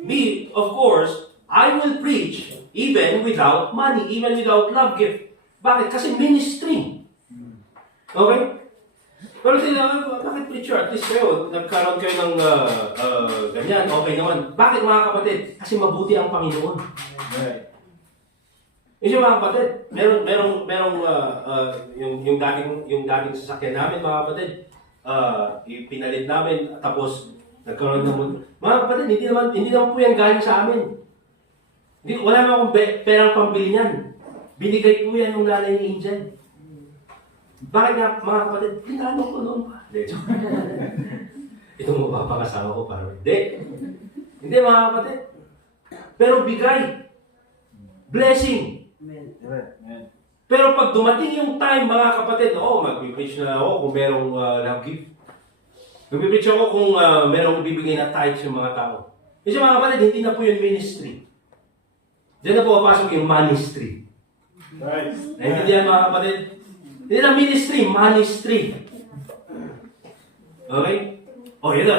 of course, I will preach even without money, even without love gift. Bakit? Kasi ministry. Okay? Pero sila, bakit preacher? At least kayo, nagkaroon kayo ng ganyan, okay naman. Bakit, mga kapatid? Kasi mabuti ang Panginoon. Right. Kasi mga kapatid, merong yung dating sasakyan namin, mga kapatid, pinalit namin, tapos nagkaroon ng mga kapatid, hindi naman po yan galing sa amin. Wala naman akong perang pambili niyan. Binigay po yan yung nanay ni Angel. Bakit nga, mga kapatid, tinanong ko noon pa. Ito mo papakasama ko para hindi. Hindi, mga kapatid. Pero bigay. Blessing. Amen. Pero pag dumating yung time, mga kapatid, mag-preach na ako kung merong love gift. Mag-preach ako kung merong bibigay na tithes yung mga tao. Kasi mga kapatid, hindi na po yung ministry. Diyan na po papasok yung ministry. Right. Naintindihan, mga kapatid? Hindi na ministry, ministry. Okay? Yun na.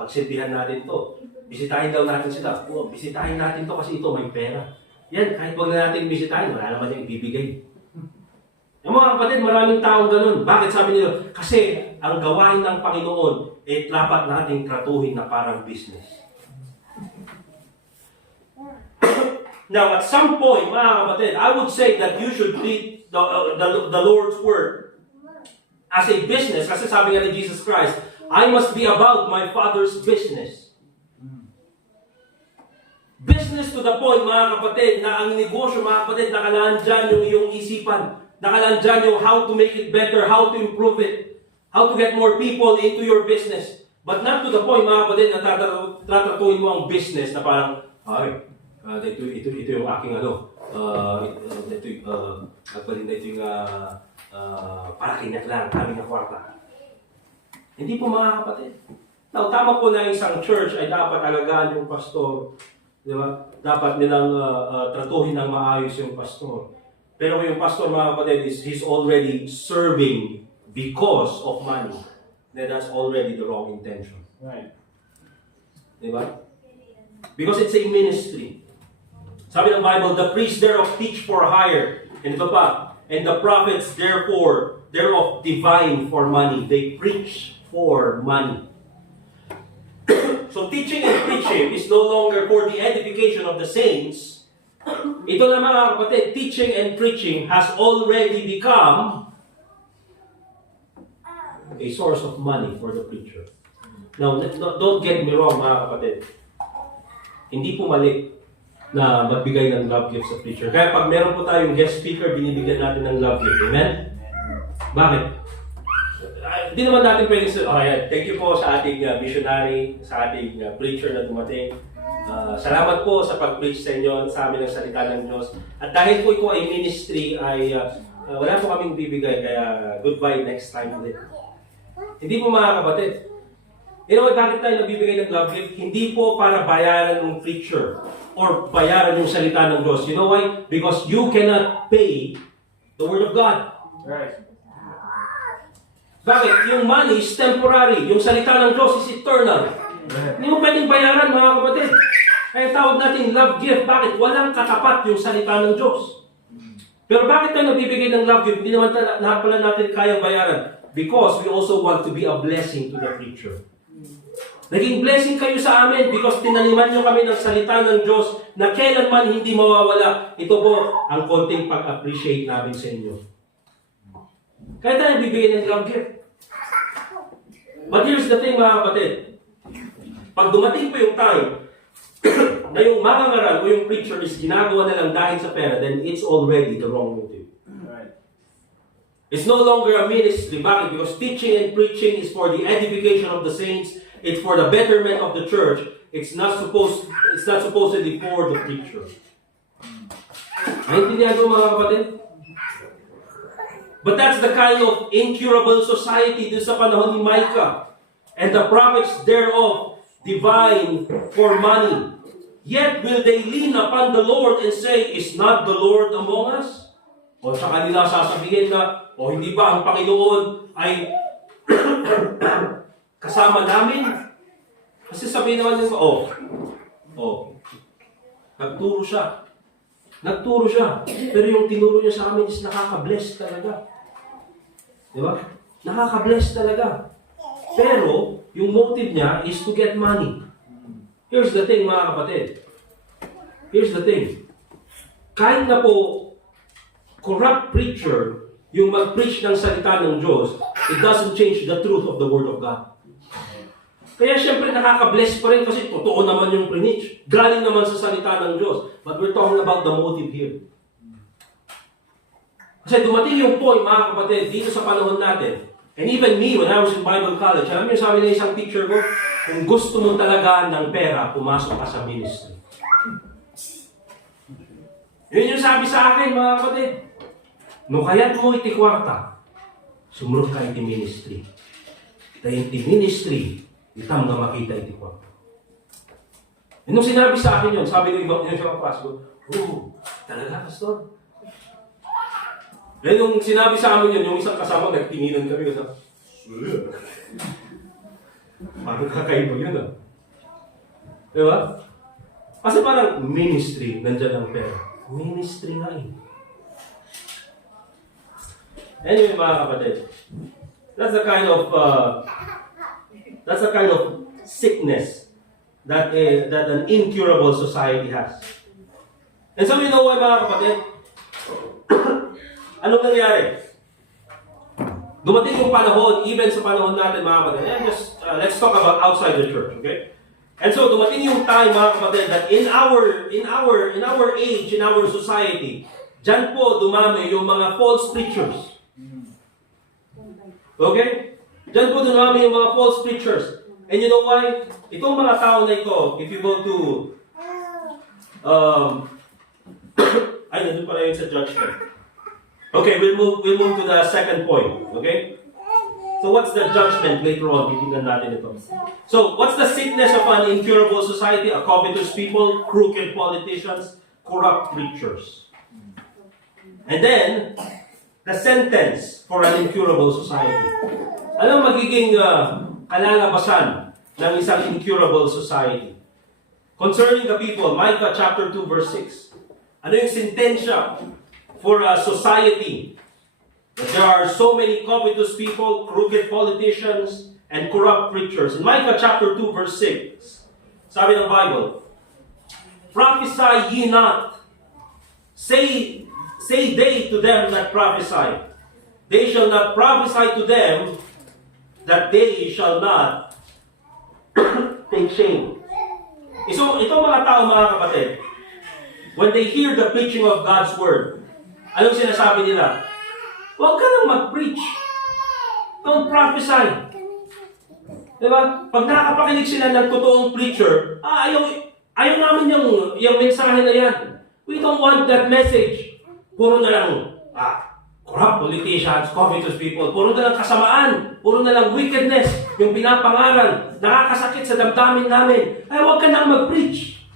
Pagsilbihan natin to. Bisitahin daw natin sila. Bisitahin natin to kasi ito may pera. Yan, kahit wag na natin bisitahin, wala naman yung ibibigay. Yung mga kapatid, maraming taong ganun. Bakit sabi nila? Kasi ang gawain ng Panginoon, dapat nating tratuhin na parang business. Now, at some point, mga kapatid, I would say that you should treat the Lord's Word as a business. Kasi sabi nga ni Jesus Christ, I must be about my Father's business. Business to the point, mga kapatid, na ang negosyo, mga kapatid, nakalaan dyan yung iyong isipan. Nakalaan dyan yung how to make it better, how to improve it, how to get more people into your business. But not to the point, mga kapatid, na tatratuhin mo ang business na parang, ay, ito yung aking ito yung parakinak lang, aming na kwarta. Hindi po, mga kapatid. Now, tama po na isang church ay dapat alagaan yung pastor. Di ba? Dapat nilang tratuhin ng maayos yung pastor. Pero yung pastor, mga kapatid, he's already serving because of money. Then that's already the wrong intention. Right. Di ba? Because it's a ministry. Sabi ng Bible, the priests thereof teach for hire. And ito pa, and the prophets therefore thereof divine for money. They preach for money. So teaching and preaching is no longer for the edification of the saints. Ito na, mga kapatid, teaching and preaching has already become a source of money for the preacher. Now, don't get me wrong, mga kapatid. Hindi po mali na magbigay ng love gift sa preacher. Kaya pag meron po tayong guest speaker, binibigyan natin ng love gift. Amen? Bakit? Hindi naman natin pwede sa... Okay, thank you po sa ating missionary, sa ating preacher na dumating. Salamat po sa pag-preach sa inyo, sa amin ng salita ng Diyos. At dahil po ito ay ministry, ay wala po kaming bibigay, kaya goodbye next time ulit. Hindi po, mga kapatid. You know, bakit tayo nabibigay ng love gift? Hindi po para bayaran ng preacher or bayaran yung salita ng Diyos. You know why? Because you cannot pay the Word of God. Right. Bakit? Yung money is temporary. Yung salita ng Diyos is eternal. Hindi mo pwedeng bayaran, mga kapatid. Kaya tawag natin love gift. Bakit? Walang katapat yung salita ng Diyos. Pero bakit tayo nabibigay ng love gift? Hindi naman lahat pala natin kayang bayaran. Because we also want to be a blessing to the preacher. Naging blessing kayo sa amin because tinaniman nyo kami ng salita ng Diyos na kailanman hindi mawawala. Ito po ang konting pag-appreciate namin sa inyo. Kaya tayo bibigyan ng love gift. But here's the thing, mga kapatid. Pag dumating po yung time na yung mangangaral o yung preacher is ginagawa na lang dahil sa pera, then it's already the wrong motive. Right. It's no longer a ministry. Bakit? Because teaching and preaching is for the edification of the saints. It's for the betterment of the church. It's not supposedly for the preacher. Naintindihan mo, mga kapatid? But that's the kind of incurable society dun sa panahon ni Micah. And the prophets thereof divine for money. Yet will they lean upon the Lord and say, is not the Lord among us? O sa kanila sasabihin na, o hindi ba ang Panginoon ay kasama namin? Kasi sabihin naman nila, nagturo siya. Nagturo siya. Pero yung tinuro niya sa amin is nakaka-bless talaga. Di ba? Nakaka-bless talaga. Pero, yung motive niya is to get money. Here's the thing, mga kapatid. Here's the thing. Kahit na po, corrupt preacher, yung mag-preach ng salita ng Diyos, it doesn't change the truth of the Word of God. Kaya syempre nakaka-bless pa rin kasi totoo naman yung preach. Galing naman sa salita ng Diyos. But we're talking about the motive here. Kasi dumating yung point, mga kapatid, dito sa panahon natin, and even me, when I was in Bible college, alam niyo sabi ng isang teacher ko, kung gusto mo talaga ng pera, pumasok ka sa ministry. Yun yung sabi sa akin, mga kapatid. No kaya't mo iti kwarta, sumurot ka iti ministry. Dahil iti ministry, itam nga makita iti kwarta. Nung sinabi sa akin yun, sabi ng ibang sa pastor, talaga, pastor? Then nung sinabi sa amin yun, yung isang kasama, nagtinginan kami kasi, parang kakaiba yun ah. Diba? Kasi parang ministry, nandyan ang pera. Ministry nga eh. Anyway, mga kapatid, that's the kind of sickness that an incurable society has. And so you know why, mga kapatid? Anong nangyari? Dumating yung panahon, even sa panahon natin, mga kapatid, let's talk about outside the church, okay? And so dumating yung time, mga kapatid, that in our age, in our society, dyan po dumami yung mga false preachers. Okay? Diyan po dumami yung mga false preachers. And you know why? Itong mga tao na ito, if you go to ay, nandun pala yun sa judgment. Okay, we'll move to the second point. Okay? So what's the judgment later on? Titignan natin ito. So, what's the sickness of an incurable society? A covetous people, crooked politicians, corrupt preachers. And then, the sentence for an incurable society. Anong magiging kalalabasan ng isang incurable society? Concerning the people, Micah chapter 2 verse 6. Ano yung sentensya for a society? That there are so many covetous people, crooked politicians, and corrupt preachers. In Micah chapter 2 verse 6, sabi ng Bible, prophesy ye not, say they to them that prophesy. They shall not prophesy to them that they shall not take shame. So, itong mga tao, mga kapatid, when they hear the preaching of God's Word, anong sinasabi nila? Huwag ka nang mag-preach. Don't prophesy. Diba? Pag nakapakinig sila ng totoong preacher, ayaw namin yung mensahe na yan. We don't want that message. Puro na lang, corrupt politicians, covetous people, puro na lang kasamaan, puro na lang wickedness, yung pinapangaral, nakakasakit sa damdamin namin. Ay, huwag ka na mag-preach.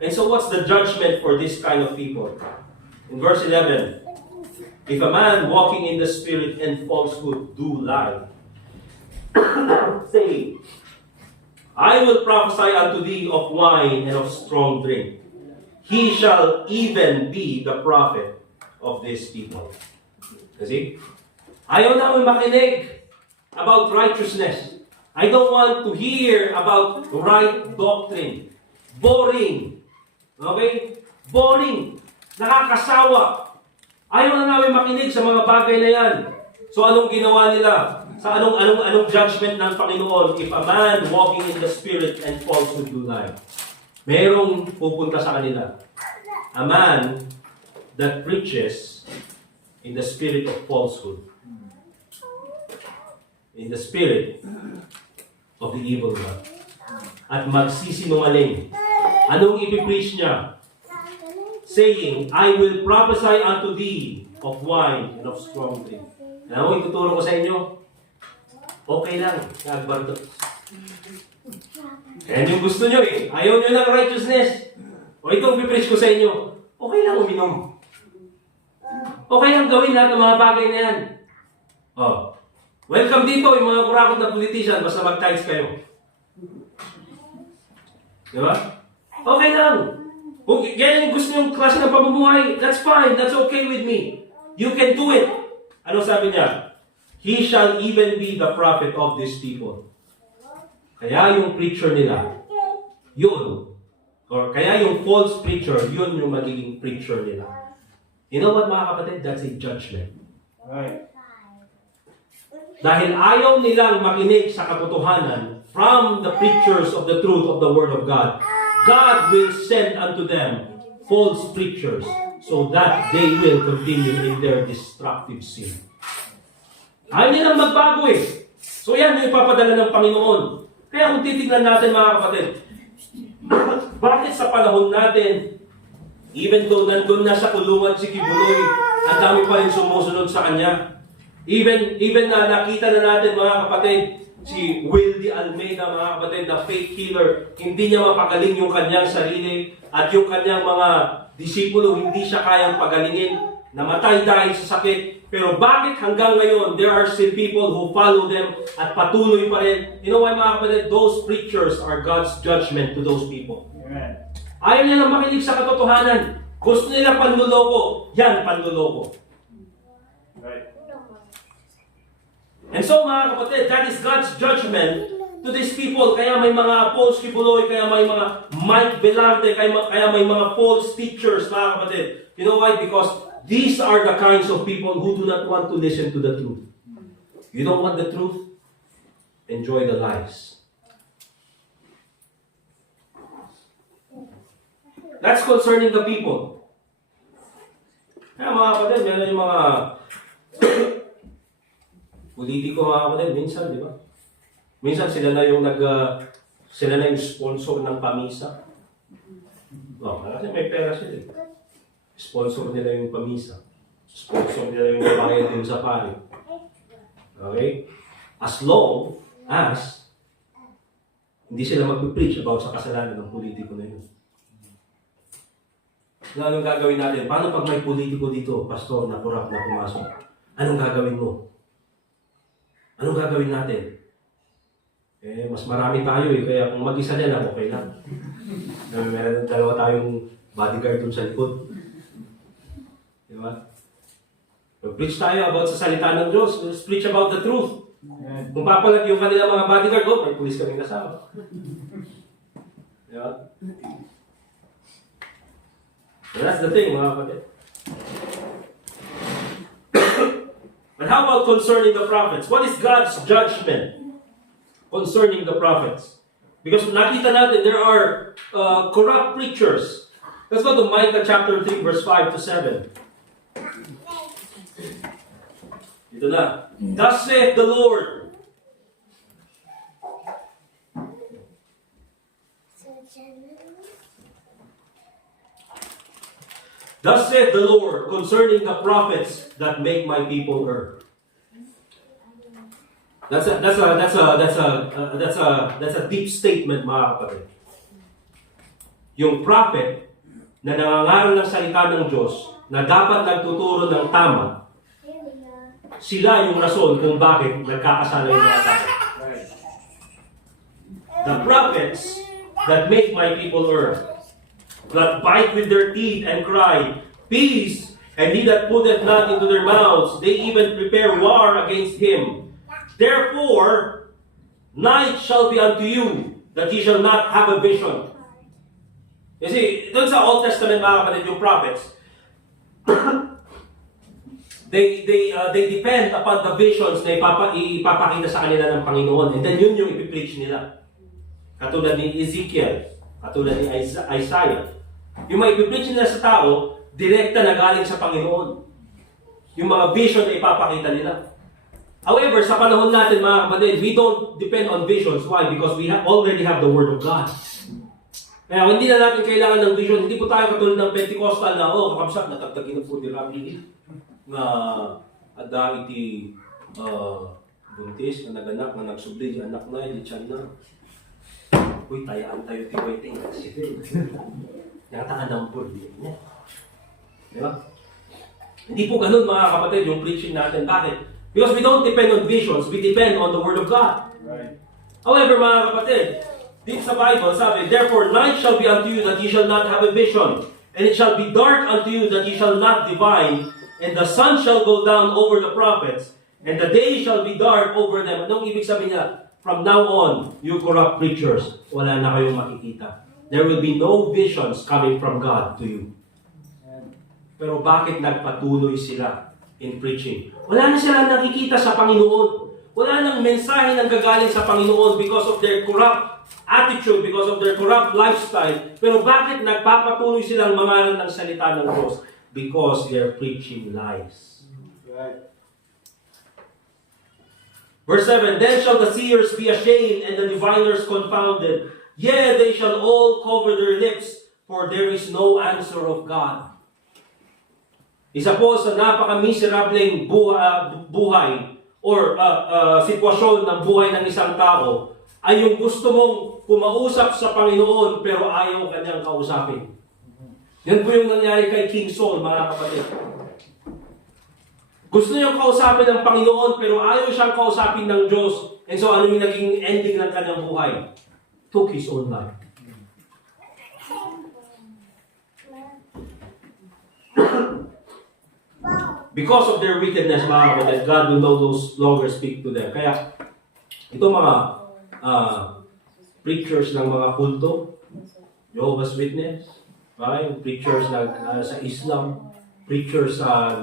And so what's the judgment for this kind of people? In verse 11, if a man walking in the spirit and falsehood do lie, saying, I will prophesy unto thee of wine and of strong drink. He shall even be the prophet of these people. Kasi, ayaw namin makinig about righteousness. I don't want to hear about right doctrine. Boring. Okay? Boring. Nakakasawa. Ayaw na namin makinig sa mga bagay na yan. So anong ginawa nila? Sa anong judgment ng Panginoon? If a man walking in the spirit and falsehood do lie. Merong pupunta sa kanila. A man that preaches in the spirit of falsehood. In the spirit of the evil one. At magsisinungaling. Anong ipipreach niya? Saying, I will prophesy unto thee of wine and of strong drink. Ano ang ituturo ko sa inyo? Okay lang. Nagbardo. Yan yung gusto nyo eh. Ayaw nyo ng righteousness. O itong pipreach ko sa inyo, okay lang uminom. Okay lang gawin lahat ng mga bagay na yan. Oh. Welcome dito yung mga kurakot na politician, basta mag-tithes kayo. Diba? Okay lang. Kung yan yung gusto yung klase ng pamumuhay, that's fine, that's okay with me. You can do it. Ano sabi niya? He shall even be the prophet of these people. Kaya yung preacher nila, yun. Or kaya yung false preacher, yun yung magiging preacher nila. You know what, mga kapatid? That's a judgment. Right. Dahil ayaw nilang makinig sa katotohanan from the preachers of the truth of the Word of God, God will send unto them false preachers so that they will continue in their destructive sin. Ayaw nilang magbago eh. So yan yung ipapadala ng Panginoon. Kaya kung titignan natin, mga kapatid, bakit sa panahon natin, even though nandun na sa kulungan si Kibuloy, ang dami pa rin sumusunod sa kanya. Even na nakita na natin, mga kapatid, si Wildy Almeida, mga kapatid, na fake healer, hindi niya mapagaling yung kanyang sarili at yung kanyang mga disipulo, hindi siya kayang pagalingin. Namatay dahil sa sakit. Pero bakit hanggang ngayon, there are still people who follow them at patuloy pa rin? You know why, mga kapatid? Those preachers are God's judgment to those people. Amen. Ayaw niya lang makinig sa katotohanan. Gusto nila panluloko. Yan, panluloko. Right. And so mga kapatid, that is God's judgment to these people. Kaya may mga false kibuloy, kaya may mga Mike Velarde, kaya may mga false teachers, mga kapatid. You know why? Because these are the kinds of people who do not want to listen to the truth. You don't want the truth? Enjoy the lies. That's concerning the people. Kaya mga kapatid, meron yung mga politiko, mga kapatid, minsan, di ba? Minsan sila na yung sila na yung sponsor ng pamisa. No, kasi may pera sila. Sponsor nila yung pamisa. Sponsor nila yung babayad din sa pari. Okay? As long as hindi sila mag-preach about sa kasalanan ng politiko na yun. So, anong gagawin natin? Paano pag may politiko dito, pastor, na kurap na pumasok? Anong gagawin mo? Anong gagawin natin? Eh, mas marami tayo eh, kaya kung mag-isa na lang, okay lang. Meron dalawa tayong bodyguard dun sa likod. Di ba? Mag-preach tayo about sa salita ng Diyos. Let's preach about the truth. Kung papalag yung kanila mga bodyguard, oh, may pulis kaming kasama. Di ba? And that's the thing, mga kapatid. But how about concerning the prophets? What is God's judgment concerning the prophets? Because nakita natin, there are corrupt preachers. Let's go to Micah chapter 3, verse 5 to 7. Ito na. Thus saith the Lord. Thus saith the Lord concerning the prophets that make my people err. That's a deep statement, mga kapatid. Yung prophet na nangangaral ng salita ng Diyos na dapat nagtuturo ng tama, sila yung rason kung bakit nagkakasala yung mga tao. The prophets that make my people err, that bite with their teeth and cry, peace, and he that putteth not into their mouths, they even prepare war against him. Therefore, night shall be unto you, that ye shall not have a vision. You see, doon sa Old Testament, mga kapatid, yung prophets, they depend upon the visions na ipapakita sa kanila ng Panginoon. And then yun yung ipipreach nila. Katulad ni Ezekiel, katulad ni Isaiah. Yung mga ipipreach nila sa tao, direkta na galing sa Panginoon. Yung mga vision na ipapakita nila. However, sa panahon natin, mga kapatid, we don't depend on visions. Why? Because we already have the Word of God. Kaya hindi na natin kailangan ng vision. Hindi po tayo katulad ng Pentecostal na, kakabsak, natagtagin na po di Rabbi na ada iti buntis, na naganak, na nagsubli, anak na, hindi tiyan na. Uy, tayaan tayo ti waiting. Nakataan ng po. Di ba? Hindi po ganun, mga kapatid, yung preaching natin. Bakit? Because we don't depend on visions, we depend on the Word of God. Right. However, mga kapatid, dito sa Bible, sabi, therefore night shall be unto you that ye shall not have a vision, and it shall be dark unto you that ye shall not divine, and the sun shall go down over the prophets, and the day shall be dark over them. Anong ibig sabihin niya? From now on, you corrupt preachers, wala na kayong makikita. There will be no visions coming from God to you. Pero bakit nagpatuloy sila in preaching? Wala na sila nakikita sa Panginoon. Wala nang mensahe nang gagaling sa Panginoon because of their corrupt attitude, because of their corrupt lifestyle. Pero bakit nagpapatuloy silang mangaral ng salita ng Diyos? Because they are preaching lies. Right. Verse 7, then shall the seers be ashamed and the diviners confounded. Yea, they shall all cover their lips, for there is no answer of God. Isa po sa napaka-miserableng buhay or sitwasyon ng buhay ng isang tao ay yung gusto mong kumausap sa Panginoon pero ayaw kanyang kausapin. Yan po yung nangyari kay King Saul, mga kapatid. Gusto niyang kausapin ng Panginoon pero ayaw siyang kausapin ng Diyos. And so ano yung naging ending ng kanyang buhay? Took his own life. because of their wickedness, mga kapatid, God will no longer speak to them. Kaya, ito mga preachers ng mga kulto, Jehovah's Witness, okay? Preachers sa Islam, preachers sa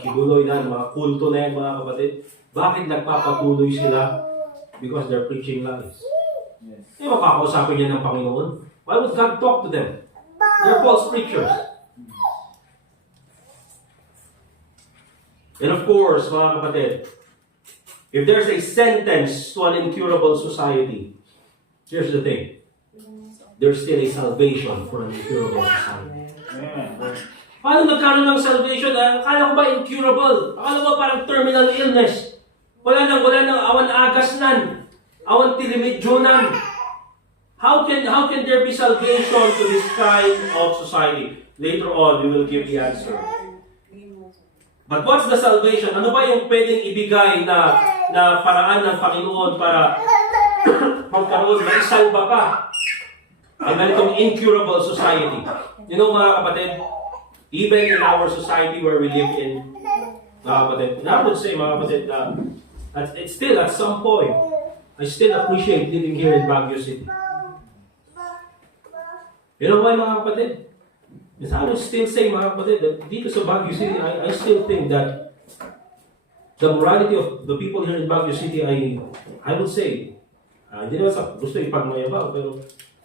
Kibuloy na, mga kulto na yan, mga kapatid. Bakit nagpapatuloy sila? Because they're preaching lies. Hindi makakausapin niya ng Panginoon. Why would God talk to them? They're false preachers. And of course, mga kapatid, if there's a sentence to an incurable society, here's the thing. There's still a salvation for an incurable society. Paano nagkaroon ng salvation? Akala ko ba incurable? Akala ko parang terminal illness. Wala nang awan agasnan. Awan tirimidyonan. How can there be salvation to this kind of society? Later on, we will give the answer. But what's the salvation? Ano ba yung pwedeng ibigay na paraan ng Panginoon para magkaroon na isalba pa ang ganitong incurable society? You know, mga kapatid, even in our society where we live in, mga kapatid, and I would say, mga kapatid, it's still at some point, I still appreciate living here in Baguio City. You know why, mga kapatid? Because I would still say, mga kapatid, that dito sa Baguio City, I still think that the morality of the people here in Baguio City, I would say, hindi naman sa gusto ipagmayabang, pero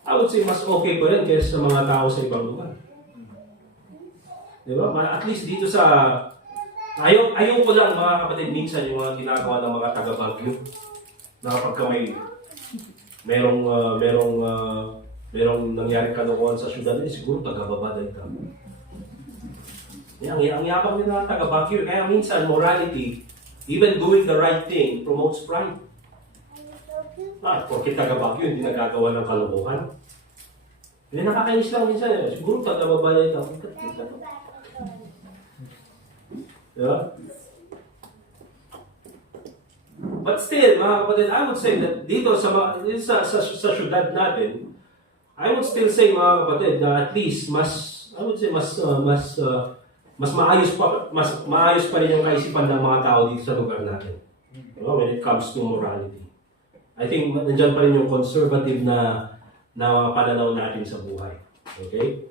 I would say mas okay pa rin kaysa sa mga tao sa ibang lugar. Diba? At least dito sa... Ayaw ko lang, mga kapatid, minsan yung mga ginagawa ng mga taga-Baguio. Na kapag merong nangyaring kalokohan sa syudad, siguro taga-babaday ka. Ang yabang nila ng taga-Baguio. Kaya minsan, morality, even doing the right thing, promotes pride. Porque taga-Baguio, hindi nagagawa ng kalokohan. Hindi nakakainis lang minsan. Siguro taga-babaday ka. Yeah. But still, mga kapatid, I would say that dito sa syudad natin, I would still say, mga kapatid, na at least mas maayos pa rin yung kaisipan ng mga tao dito sa lugar natin. When it comes to morality. I think nandiyan pa rin yung conservative na pananaw natin sa buhay. Okay?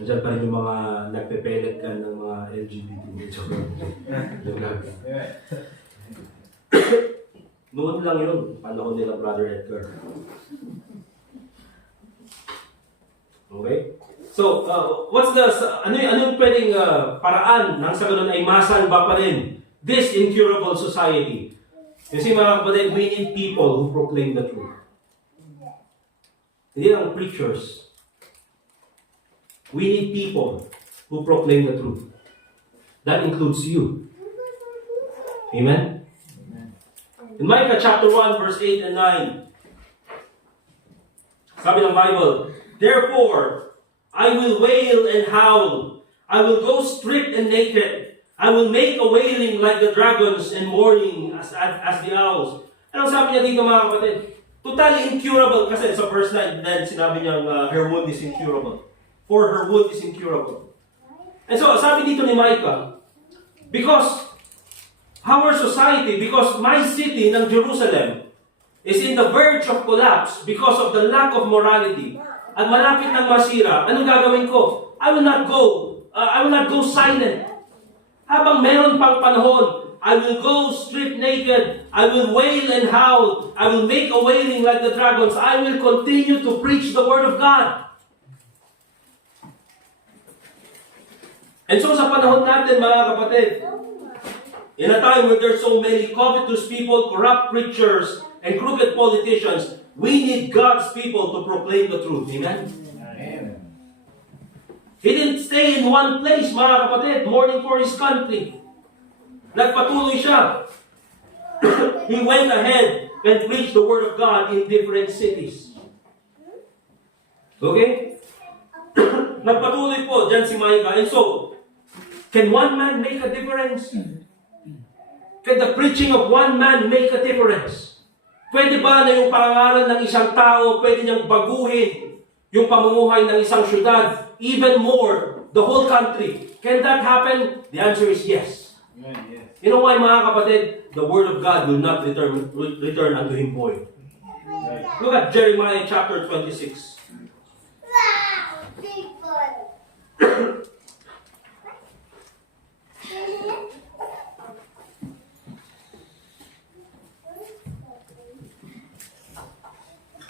Nandiyan pa rin yung mga nagpepelet ka ng mga LGBT. Noon lang yun, panahon nila Brother Edgar. Okay? So, what's the, ano yung pwedeng paraan nang sa ganun ay masalba pa rin this incurable society? Kasi mga kapatid, we need people who proclaim the truth. Hindi lang preachers. We need people who proclaim the truth. That includes you. Amen? In Micah chapter 1, verse 8 and 9, sabi ng Bible, "Therefore, I will wail and howl. I will go stripped and naked. I will make a wailing like the dragons and mourning as the owls." Anong sabi niya dito, mga kapatid? Totally incurable kasi sa verse 9, then sinabi niya her wound is incurable. For her wound is incurable. And so, sabi dito ni Micah, because our society, because my city ng Jerusalem is in the verge of collapse because of the lack of morality, at malapit ng masira, anong gagawin ko? I will not go silent. Habang meron pang panahon, I will go stripped naked. I will wail and howl. I will make a wailing like the dragons. I will continue to preach the word of God. And so sa panahon natin, mga kapatid, in a time where there's so many covetous people, corrupt preachers, and crooked politicians, we need God's people to proclaim the truth. Amen? He didn't stay in one place, mga kapatid, mourning for his country. Nagpatuloy siya. He went ahead and preached the word of God in different cities. Okay? Nagpatuloy po dyan si Micah. And so, can one man make a difference? Can the preaching of one man make a difference? Pwede ba na yung parangalan ng isang tao, pwede niyang baguhin yung pamumuhay ng isang syudad, even more the whole country. Can that happen? The answer is yes. You know why, mga kapatid? The word of God will not return unto him void. Look at Jeremiah chapter 26. Wow, big boy.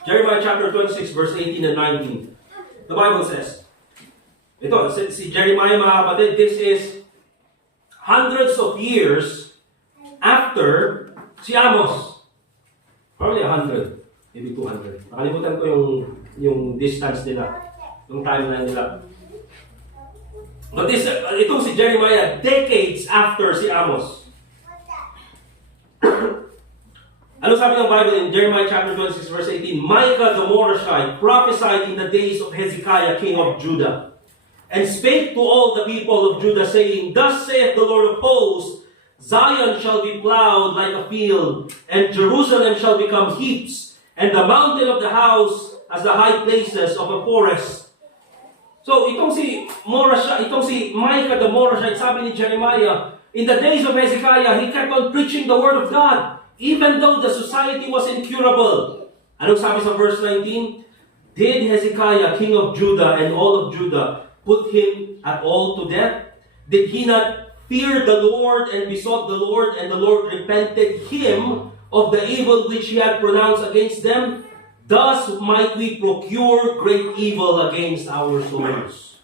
Jeremiah chapter 26, verse 18 and 19. The Bible says, ito, si Jeremiah, mga kapatid, this is hundreds of years after si Amos. Probably 100, maybe 200. Nakalimutan ko yung distance nila, yung timeline nila. But itong si Jeremiah, decades after si Amos. Ano sabi ng Bible in Jeremiah chapter 26 verse 18? Micah the Morashite prophesied in the days of Hezekiah king of Judah, and spake to all the people of Judah, saying, Thus saith the Lord of hosts, Zion shall be plowed like a field, and Jerusalem shall become heaps, and the mountain of the house as the high places of a forest. So itong si Micah the Morashite, sabi ni Jeremiah, in the days of Hezekiah, he kept on preaching the word of God, even though the society was incurable. Anong sabi sa verse 19? Did Hezekiah, king of Judah, and all of Judah put him at all to death? Did he not fear the Lord and besought the Lord, and the Lord repented him of the evil which he had pronounced against them? Thus might we procure great evil against our souls.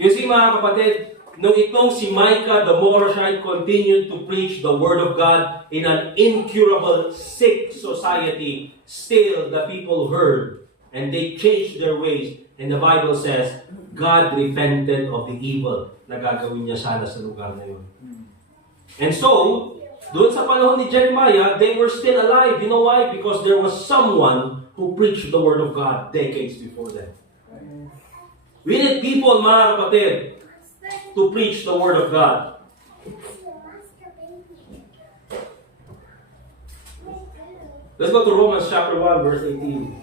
You see, mga kapatid, nung itong si Micah the Morashite continued to preach the word of God in an incurable, sick society, still the people heard and they changed their ways. And the Bible says, God repented of the evil na gagawin niya sana sa lugar na yun. And so, doon sa panahon ni Jeremiah, they were still alive. You know why? Because there was someone who preached the word of God decades before them. We need people, mga kapatid, to preach the word of God. Let's go to Romans chapter 1, verse 18.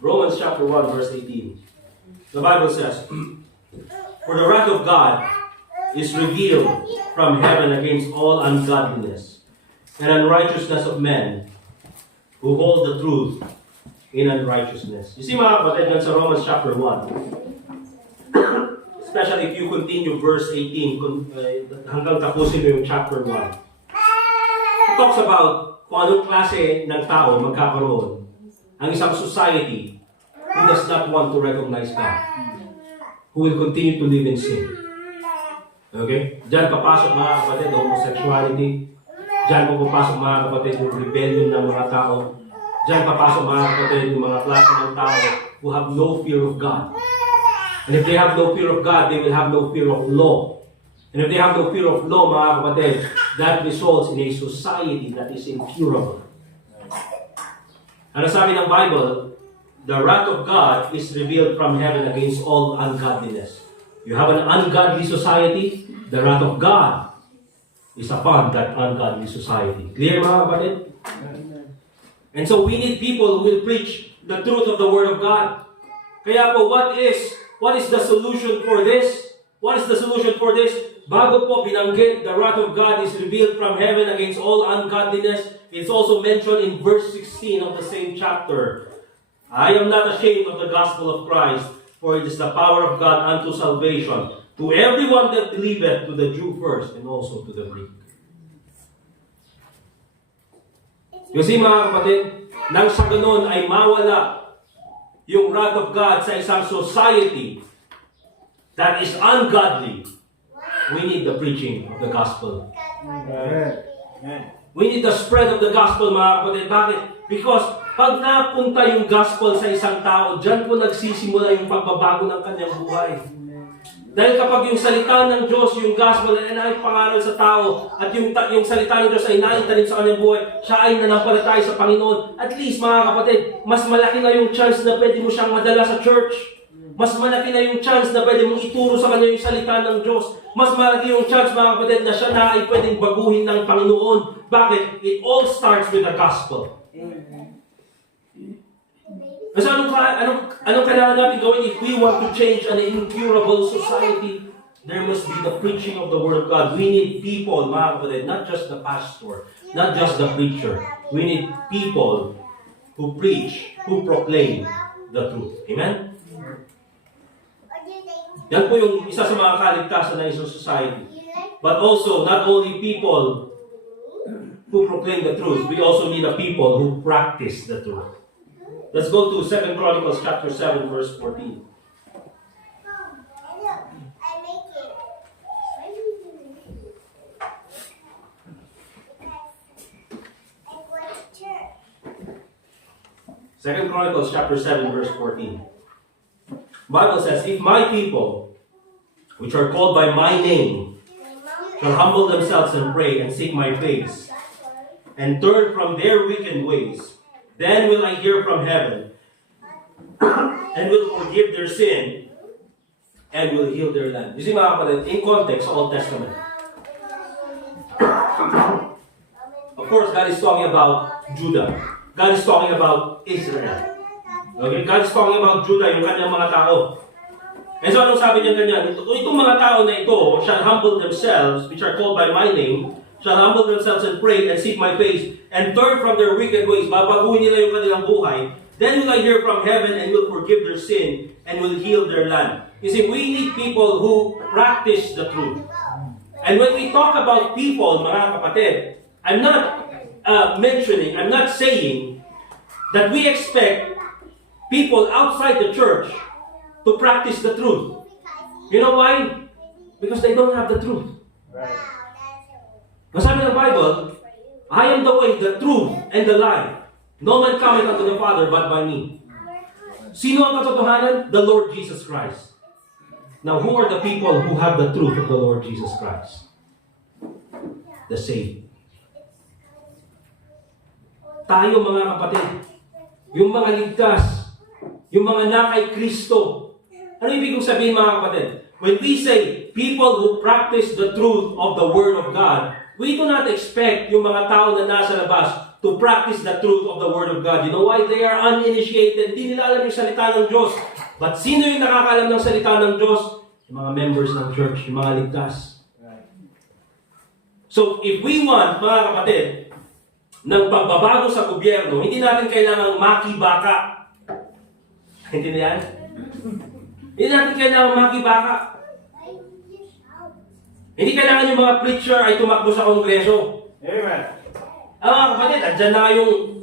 Romans chapter 1, verse 18. The Bible says, For the wrath of God is revealed from heaven against all ungodliness and unrighteousness of men who hold the truth in unrighteousness. You see, mga kapatid, sa Romans chapter 1, especially if you continue verse 18, hanggang tapusin mo yung chapter 1. It talks about kung anong klase ng tao magkakaroon ang isang society who does not want to recognize God, who will continue to live in sin. Okay? Diyan papasok, mga kapatid, the homosexuality. Diyan pupasok, mga kapatid, yung rebellion ng mga tao. Diyan papasok, mga kapatid, yung mga klase ng tao who have no fear of God. And if they have no fear of God, they will have no fear of law. And if they have no fear of law, mga kapatid, that results in a society that is incurable. Ano sabi ng Bible? The wrath of God is revealed from heaven against all ungodliness. You have an ungodly society, the wrath of God is upon that ungodly society. Clear, mga kapatid? And so we need people who will preach the truth of the Word of God. Kaya po, what is the solution for this? What is the solution for this? Bago po binanggit, the wrath of God is revealed from heaven against all ungodliness. It's also mentioned in verse 16 of the same chapter. I am not ashamed of the gospel of Christ, for it is the power of God unto salvation, to everyone that believeth, to the Jew first, and also to the Greek. Kasi mga kapatid, nang sa ganun ay mawala yung wrath of God sa isang society that is ungodly, we need the preaching of the gospel. We need the spread of the gospel, mga kapatid. Bakit? Because pag napunta yung gospel sa isang tao, dyan po nagsisimula yung pagbabago ng kanyang buhay. Dahil kapag yung salita ng Diyos, yung gospel, ay naipangaral sa tao, at yung salita ng Diyos ay naitanim sa kanyang buhay, siya ay nanampalataya sa Panginoon, at least, mga kapatid, mas malaki na yung chance na pwede mo siyang madala sa church. mas malaki na yung chance na pwede mong ituro sa kanya yung salita ng Diyos. Mas malaki yung chance, mga kapatid, na siya na ay pwedeng baguhin ng Panginoon. Bakit? It all starts with the gospel. Kasi anong kailangan natin gawin if we want to change an incurable society? There must be the preaching of the Word of God. We need people, mga kapatid, not just the pastor, not just the preacher. We need people who preach, who proclaim the truth. Amen? Yan po yung isa sa mga kaligtasan ng isang society. But also, not only people who proclaim the truth, we also need a people who practice the truth. Let's go to 2 Chronicles chapter 7, verse 14. Second Chronicles chapter 7, verse 14. Bible says, if my people, which are called by my name, shall humble themselves and pray and seek my face, and turn from their wicked ways, then will I hear from heaven, and will forgive their sin, and will heal their land. You see, mga kapatid, in context, Old Testament. Of course, God is talking about Judah. God is talking about Israel. Okay? God is talking about Judah, yung kanyang mga tao. And so, anong sabi niya ganyan? Itong mga tao na ito shall humble themselves, which are called by my name, shall humble themselves and pray and seek my face, and turn from their wicked ways. Babaguhin nila yung kanilang buhay. Then will I hear from heaven and will forgive their sin and will heal their land. You see, we need people who practice the truth. And when we talk about people, mga kapatid, I'm not I'm not saying that we expect people outside the church to practice the truth. You know why? Because they don't have the truth. Sabi ng Bible, I am the way, the truth, and the life. No man cometh unto the Father but by me. Sino ang katotohanan? The Lord Jesus Christ. Now, who are the people who have the truth of the Lord Jesus Christ? The saved. Tayo, mga kapatid, yung mga ligtas, yung mga na kay Kristo. Ano ibig kong sabihin, mga kapatid? When we say people who practice the truth of the Word of God, we do not expect yung mga tao na nasa labas to practice the truth of the Word of God. You know why? They are uninitiated. Hindi nila alam yung salita ng Diyos. But sino yung nakakalam ng salita ng Diyos? Yung mga members ng church, yung mga ligtas. So, if we want, mga kapatid, ng pagbabago sa gobyerno, hindi natin kailangang makibaka. Hindi na yan? Hindi natin kailangang makibaka. Hindi kailangan yung mga preacher ay tumakbo sa kongreso. Amen. Mga kapatid, andyan na yung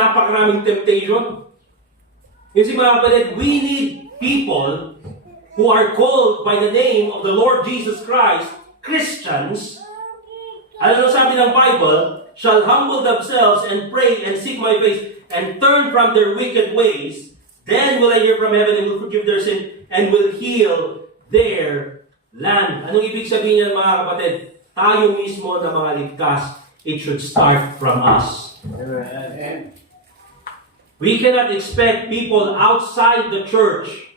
napakaraming temptation. You see, mga kapatid, we need people who are called by the name of the Lord Jesus Christ, Christians. Ano sabi ng Bible? Shall humble themselves and pray and seek my face and turn from their wicked ways. Then will I hear from heaven and will forgive their sin and will heal their land. Anong ibig sabihin niyan, mga kapatid? Tayo mismo na mga ligtas, it should start from us. Amen. We cannot expect people outside the church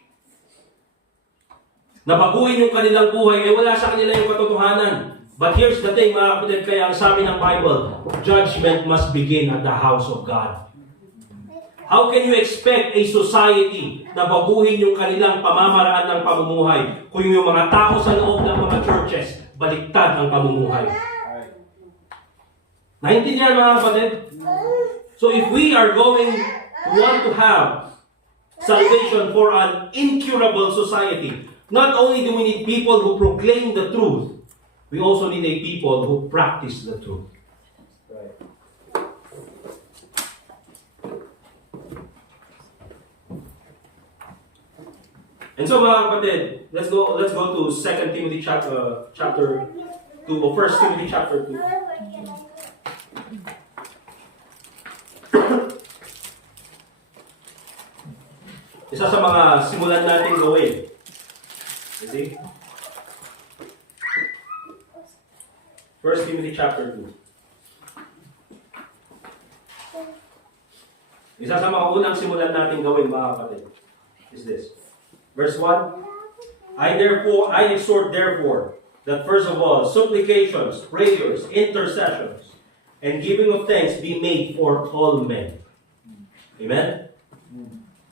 na baguhin yung kanilang buhay, wala sa kanila yung katotohanan. But here's the thing, mga kapatid, kaya ang sabi ng Bible, judgment must begin at the house of God. How can you expect a society na baguhin yung kanilang pamamaraan ng pamumuhay kung yung mga tao sa loob ng mga churches, baliktad ang pamumuhay? Naintindihan, mga kapatid? So if we are going to want to have salvation for an incurable society, not only do we need people who proclaim the truth, we also need a people who practice the truth. And so, mga kapatid, let's go to 2 Timothy chapter 2 or 1 Timothy chapter 2. Isa sa mga simulan natin gawin. You see? 1 Timothy chapter 2. Isa sa mga unang simulan natin gawin, mga kapatid, is this. Verse 1, I exhort therefore, that first of all, supplications, prayers, intercessions, and giving of thanks be made for all men. Amen?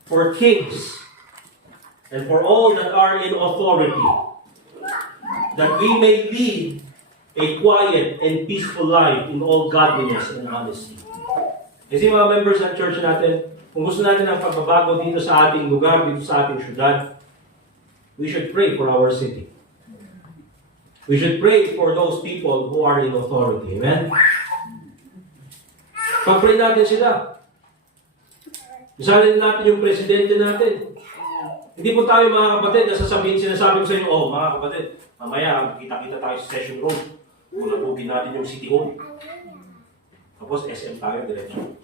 For kings, and for all that are in authority, that we may lead a quiet and peaceful life in all godliness and honesty. Kasi mga members ng church natin, kung gusto natin ang pagbabago dito sa ating lugar, dito sa ating syudad, we should pray for our city. We should pray for those people who are in authority. Amen? Pag-pray natin sila. Isalin natin yung presidente natin. Hindi po tayo mga kapatid na sinasabi ko sa inyo, oh mga kapatid, mamaya kita-kita tayo sa session room. Ulapugin natin yung City Hall. Tapos SM tayo diretso.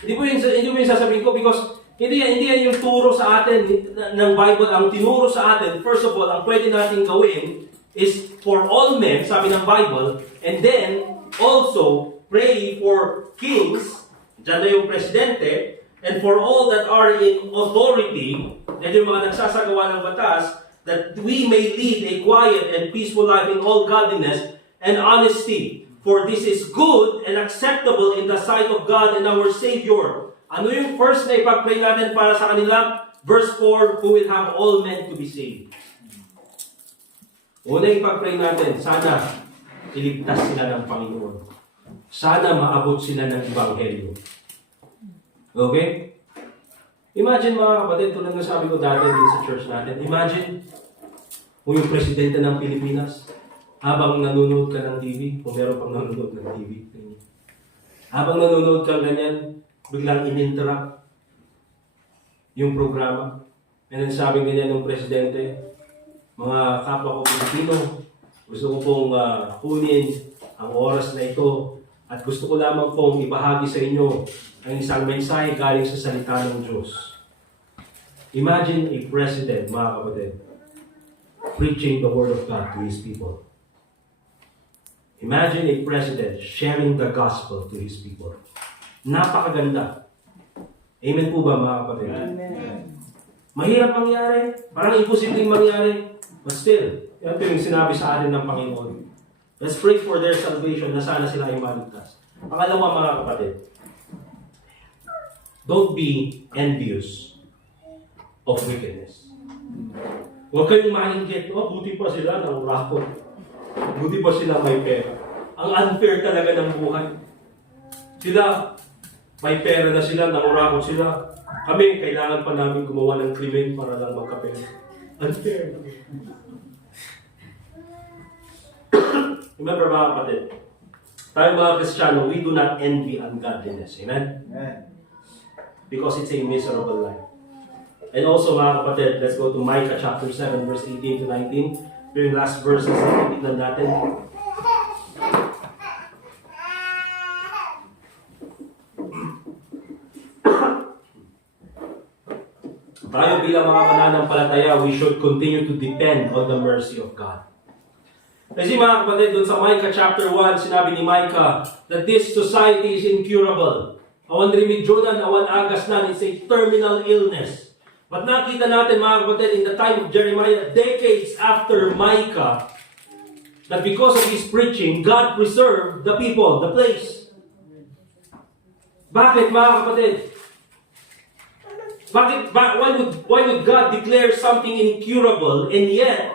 Hindi po yung sasabihin ko because hindi yan yung turo sa atin ng Bible. Ang tinuro sa atin, first of all, ang pwede natin gawin is for all men, sabi ng Bible, and then also pray for kings, dyan na yung presidente, and for all that are in authority, yan yung mga nagsasagawa ng batas, that we may lead a quiet and peaceful life in all godliness and honesty. For this is good and acceptable in the sight of God and our Savior. Ano yung first na ipag-pray natin para sa kanila? Verse 4, who will have all men to be saved. Una ipag-pray natin, sana iligtas sila ng Panginoon. Sana maabot sila ng Ebanghelyo. Okay? Imagine mga kapatid, tulad ng sabi ko dati din sa church natin, imagine kung yung presidente ng Pilipinas, habang nanonood ka ng TV, kung meron pang nanonood ng TV, habang nanonood ka ganyan, biglang in-interrupt yung programa. And then sabi ganyan ng presidente, mga kapwa ko Pilipino, gusto ko pong kunin ang oras na ito at gusto ko lamang pong ibahagi sa inyo ang isang mensahe galing sa salita ng Diyos. Imagine a president, mga kapatid, preaching the Word of God to his people. Imagine a president sharing the gospel to his people. Napakaganda. Amen po ba, mga kapatid? Amen. Mahirap mangyari. Parang imposibleng mangyari. But still, ito yung sinabi sa atin ng Panginoon. Let's pray for their salvation na sana sila ay maligtas. Pangalawa, mga kapatid, don't be envious of wickedness. Huwag kayong mahinggit. Oh, buti pa sila ng rakot. Buti pa sila may pera. Ang unfair talaga ng buhay. Sila, may pera na sila, nangurakot sila. Kami, kailangan pa namin gumawa ng krimen para lang magkapera. Unfair. Remember mga kapatid, tayo mga Kristiyano, we do not envy ungodliness. Amen? Amen. Because it's a miserable life. And also mga kapatid, let's go to Micah chapter 7 verse 18 to 19. Yung last verses na tignan natin. Tayo bilang mga mananampalataya, we should continue to depend on the mercy of God. Kasi mga kapatid, dun sa Micah chapter 1, sinabi ni Micah that this society is incurable. Awan remedyonan, awan agasnan, it's a terminal illness. But nakita natin mga kapatid, in the time of Jeremiah, decades after Micah, that because of his preaching, God preserved the people, the place. Bakit mga kapatid? Why would God declare something incurable and yet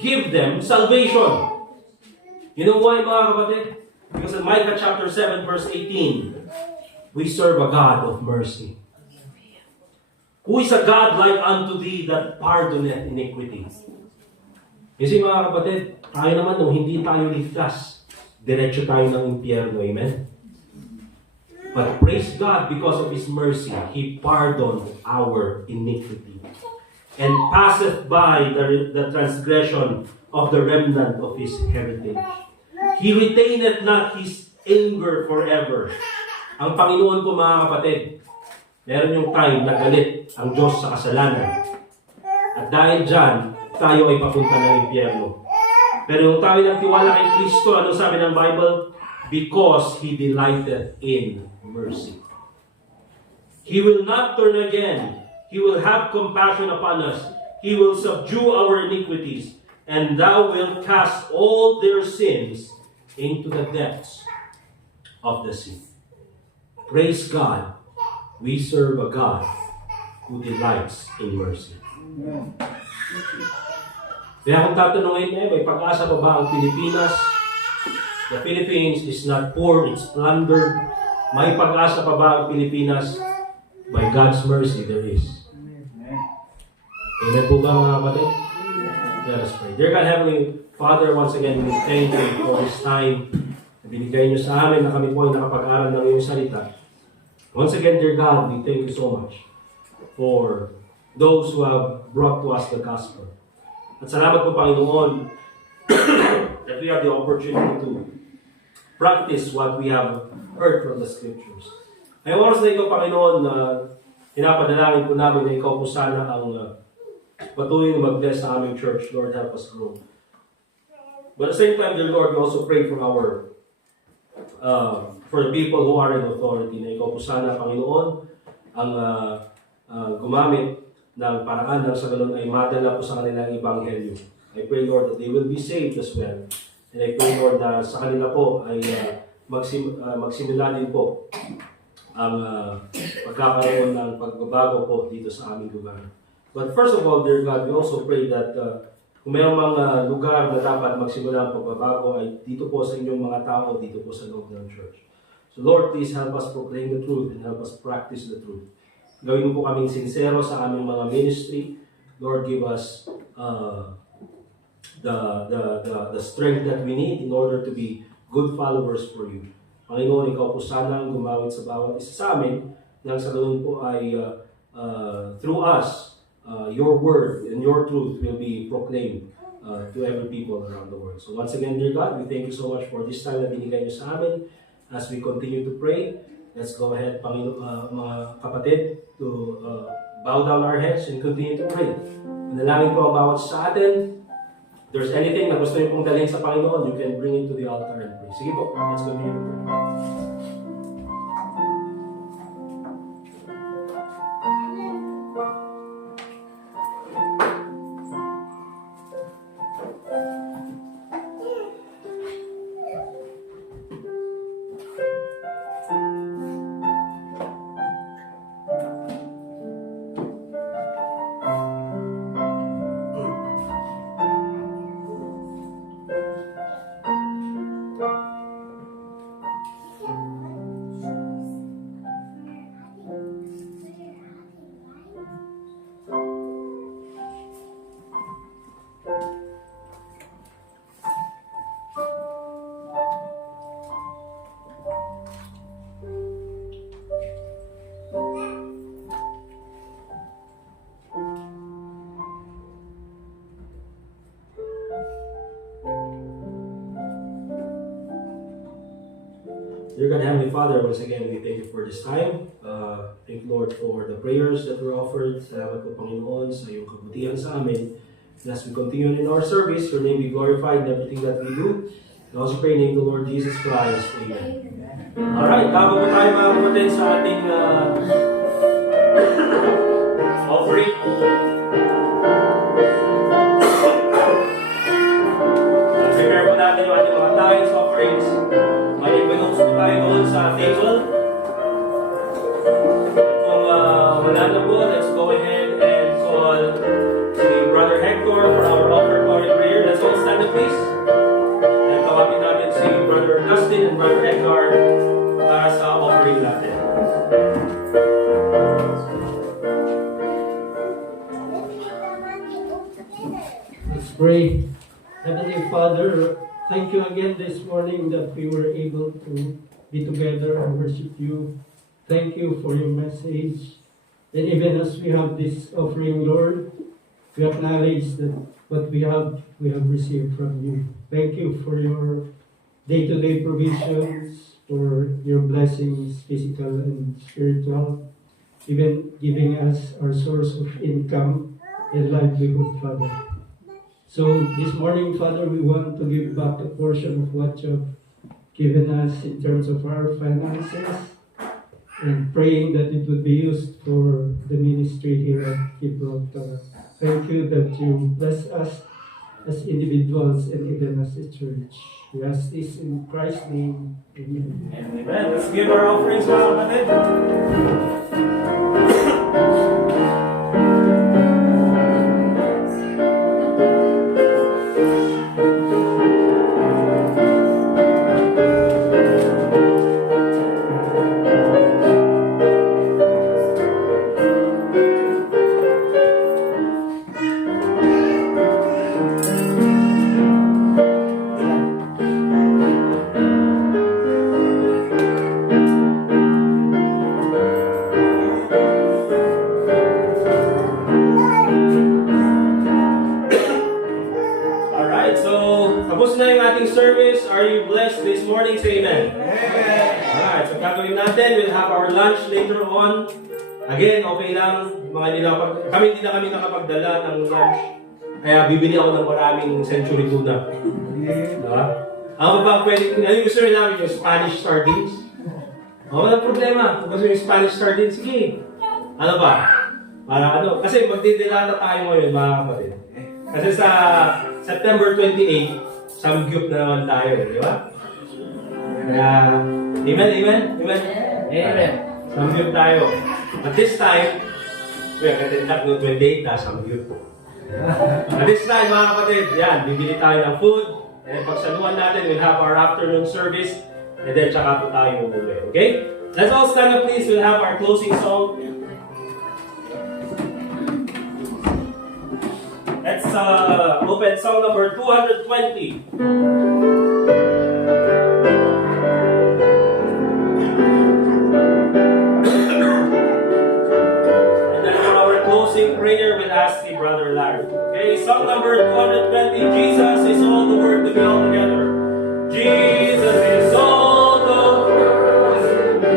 give them salvation? You know why mga kapatid? Because in Micah chapter 7 verse 18, we serve a God of mercy. Who is a God like unto thee that pardoneth iniquity? Kasi mga kapatid, tayo naman nung hindi tayo ligtas, diretso tayo ng impyerno. Amen? But praise God, because of His mercy, He pardoned our iniquity and passeth by the transgression of the remnant of His heritage. He retaineth not His anger forever. Ang Panginoon po mga kapatid, meron yung time na galit ang Diyos sa kasalanan. At dahil dyan, tayo ay papunta ng impyerno. Pero yung tayo nagtiwala kay Kristo, ano sabi ng Bible? Because He delighteth in mercy. He will not turn again. He will have compassion upon us. He will subdue our iniquities, and thou wilt cast all their sins into the depths of the sea. Praise God. We serve a God who delights in mercy. Kaya kung tatanungin niya, may pag-asa pa ba ang Pilipinas? The Philippines is not poor, it's plundered. May pag-asa pa ba ang Pilipinas? By God's mercy, there is. Amen po ba mga kapatid? Let us pray. Dear God, Heavenly Father, once again, we thank you for this time na binigay niyo sa amin na kami po ay nakapag-aral ng iyong salita. Once again, dear God, we thank you so much for those who have brought to us the gospel. At salamat po, Panginoon, that we have the opportunity to practice what we have heard from the Scriptures. Ngayong oras na ito, Panginoon, pinapadalangin po namin na ikaw po sana ang patuloy na mag-bless sa aming church. Lord, help us grow. But at the same time, dear Lord, we also pray for for the people who are in authority, na ikaw po sana, Panginoon, ang gumamit ng paraan ng sa ganun ay madala po sa kanilang ebanghelyo. I pray, Lord, that they will be saved as well. And I pray, Lord, na sa kanila po ay magsimula din po ang pagkakaroon ng pagbabago po dito sa aming lugar. But first of all, dear God, we also pray that kung mayroong mga lugar na dapat magsimula ang pagbabago ay dito po sa inyong mga tao, dito po sa loob ng church. So Lord, please help us proclaim the truth and help us practice the truth. Gawin mo po kaming sincero sa aming mga ministry. Lord, give us the strength that we need in order to be good followers for you. Panginoon, ikaw po sana ang gumawit sa bawat isa sa amin nang sa ganun po ay through us, your word and your truth will be proclaimed to every people around the world. So once again, dear God, we thank you so much for this time na binigay niyo sa amin. As we continue to pray, let's go ahead, mga kapatid, to bow down our heads and continue to pray. Manalangin ko ang bawat sa atin. If there's anything na gusto niyo pong dalhin sa Panginoon, you can bring it to the altar and pray. Sige po, let's continue to pray. Dear God, Heavenly Father, once again, we thank you for this time. Thank you, Lord, for the prayers that were offered. Salamat po, Panginoon, sa iyong kabutihan sa amin. And as we continue in our service, your name be glorified in everything that we do. And also pray in the name of the Lord Jesus Christ. Amen. Alright, bago po tayo mga kapatid sa ating offering. Prepare po natin yung ating mga tithes, offerings. May envelopes po tayo doon sa table. Kung wala na po, let's go ahead and call si Brother Hector for our offertory prayer. Let's all stand up, please. And tawagin natin si Brother Dustin and Brother Edgar para sa offering natin. Let's pray. Heavenly Father, thank you again this morning that we were able to be together and worship you. Thank you for your message. And even as we have this offering, Lord, we acknowledge that what we have received from you. Thank you for your day-to-day provisions, for your blessings, physical and spiritual, even giving us our source of income and livelihood, Father. So this morning, Father, we want to give back a portion of what you have given us in terms of our finances. and praying that it would be used for the ministry here at Gibraltar. Thank you that you bless us as individuals and even as a church. We ask this in Christ's name. Amen. Amen. Let's give our offerings, mga kapatid. Alright, so tapos na yung ating service. Are you blessed this morning? Say amen. Alright, so gagawin natin, we'll have our lunch later on. Again, okay lang. Hindi na kami nakapagdala ng lunch. Kaya bibili ako ng maraming century tuna. Diba? Ako ba pwede, ano yung gusto rin namin yung Spanish sardines? Walang problema. Kung gusto yung Spanish sardines, sige. Ano ba? Para ano? Kasi magdidilata tayo ngayon, mga kapatid. Kasi sa September 28, samgyup na naman tayo, di ba? Kaya, amen? Amen. Samgyup tayo. At this time, we're going to no 28 na samgyup po. At this time, mga kapatid, yan, bibili tayo ng food. And pagsaluhan natin, we'll have our afternoon service. And then, tsaka po tayo umuwi. Okay? Let's all stand up, please. We'll have our closing song. Let's open song number 220. And then for our closing prayer, we'll ask the Brother Larry. Okay, song number 220. Jesus is all the word to be all together. Jesus is all the world to me.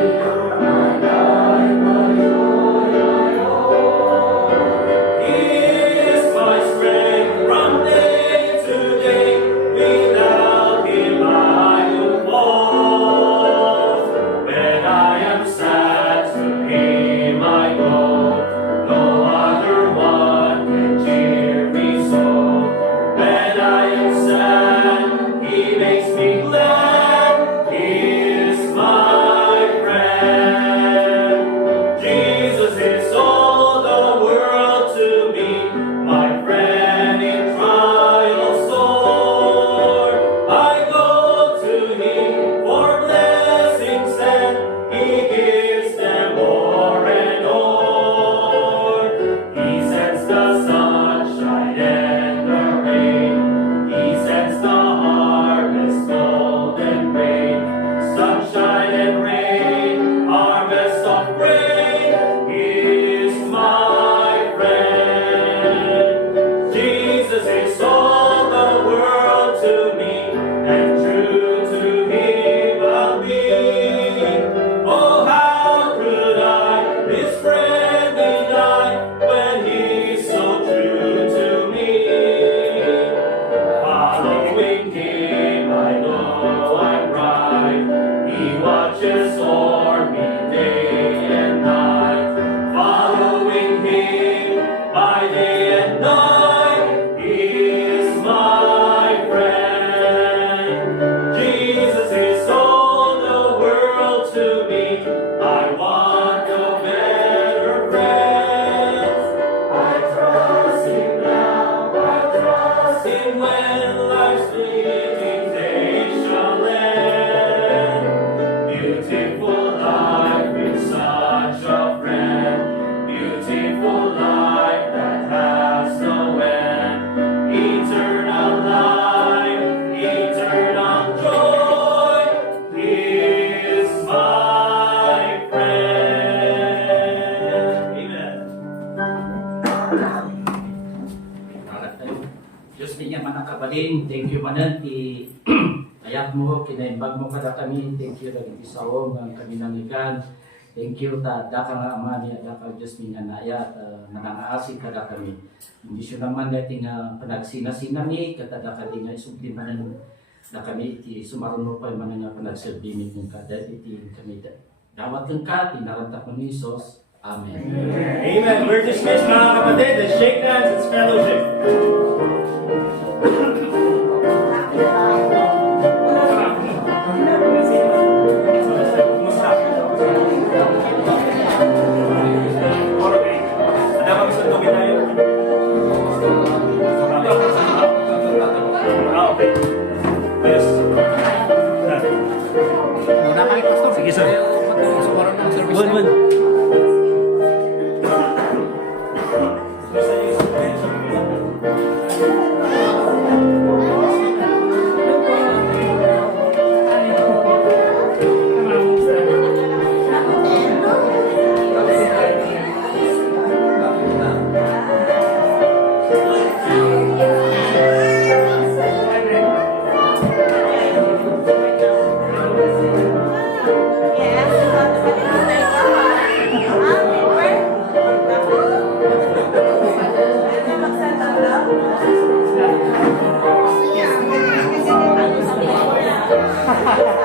Kabalin, thank you manan ti ayat mo kinaimbag mo kada kami, thank you lagi ti sawom ang kami nangikan, thank you ta daka nga ama niya daka Diyos ni nga naayat nanangaasi kada kami. Hindi siya naman dati nga panagsinasinami katada ka di nga isubli manan na kami iti sumaruno pa man nga panagserbi mi kung kada iti kami Dawat kang ka, tinarantak mo ni Isos. Amen. Amen. We're dismissed mga kapatid. Let's shake hands. It's fellowship. Kumusta? Okay. Ada kami sa tubig tayo? Okay. Ayos. Muna kami, Pastor. Sige, sir. Ayaw magsumaron ng service. Wan. Yeah.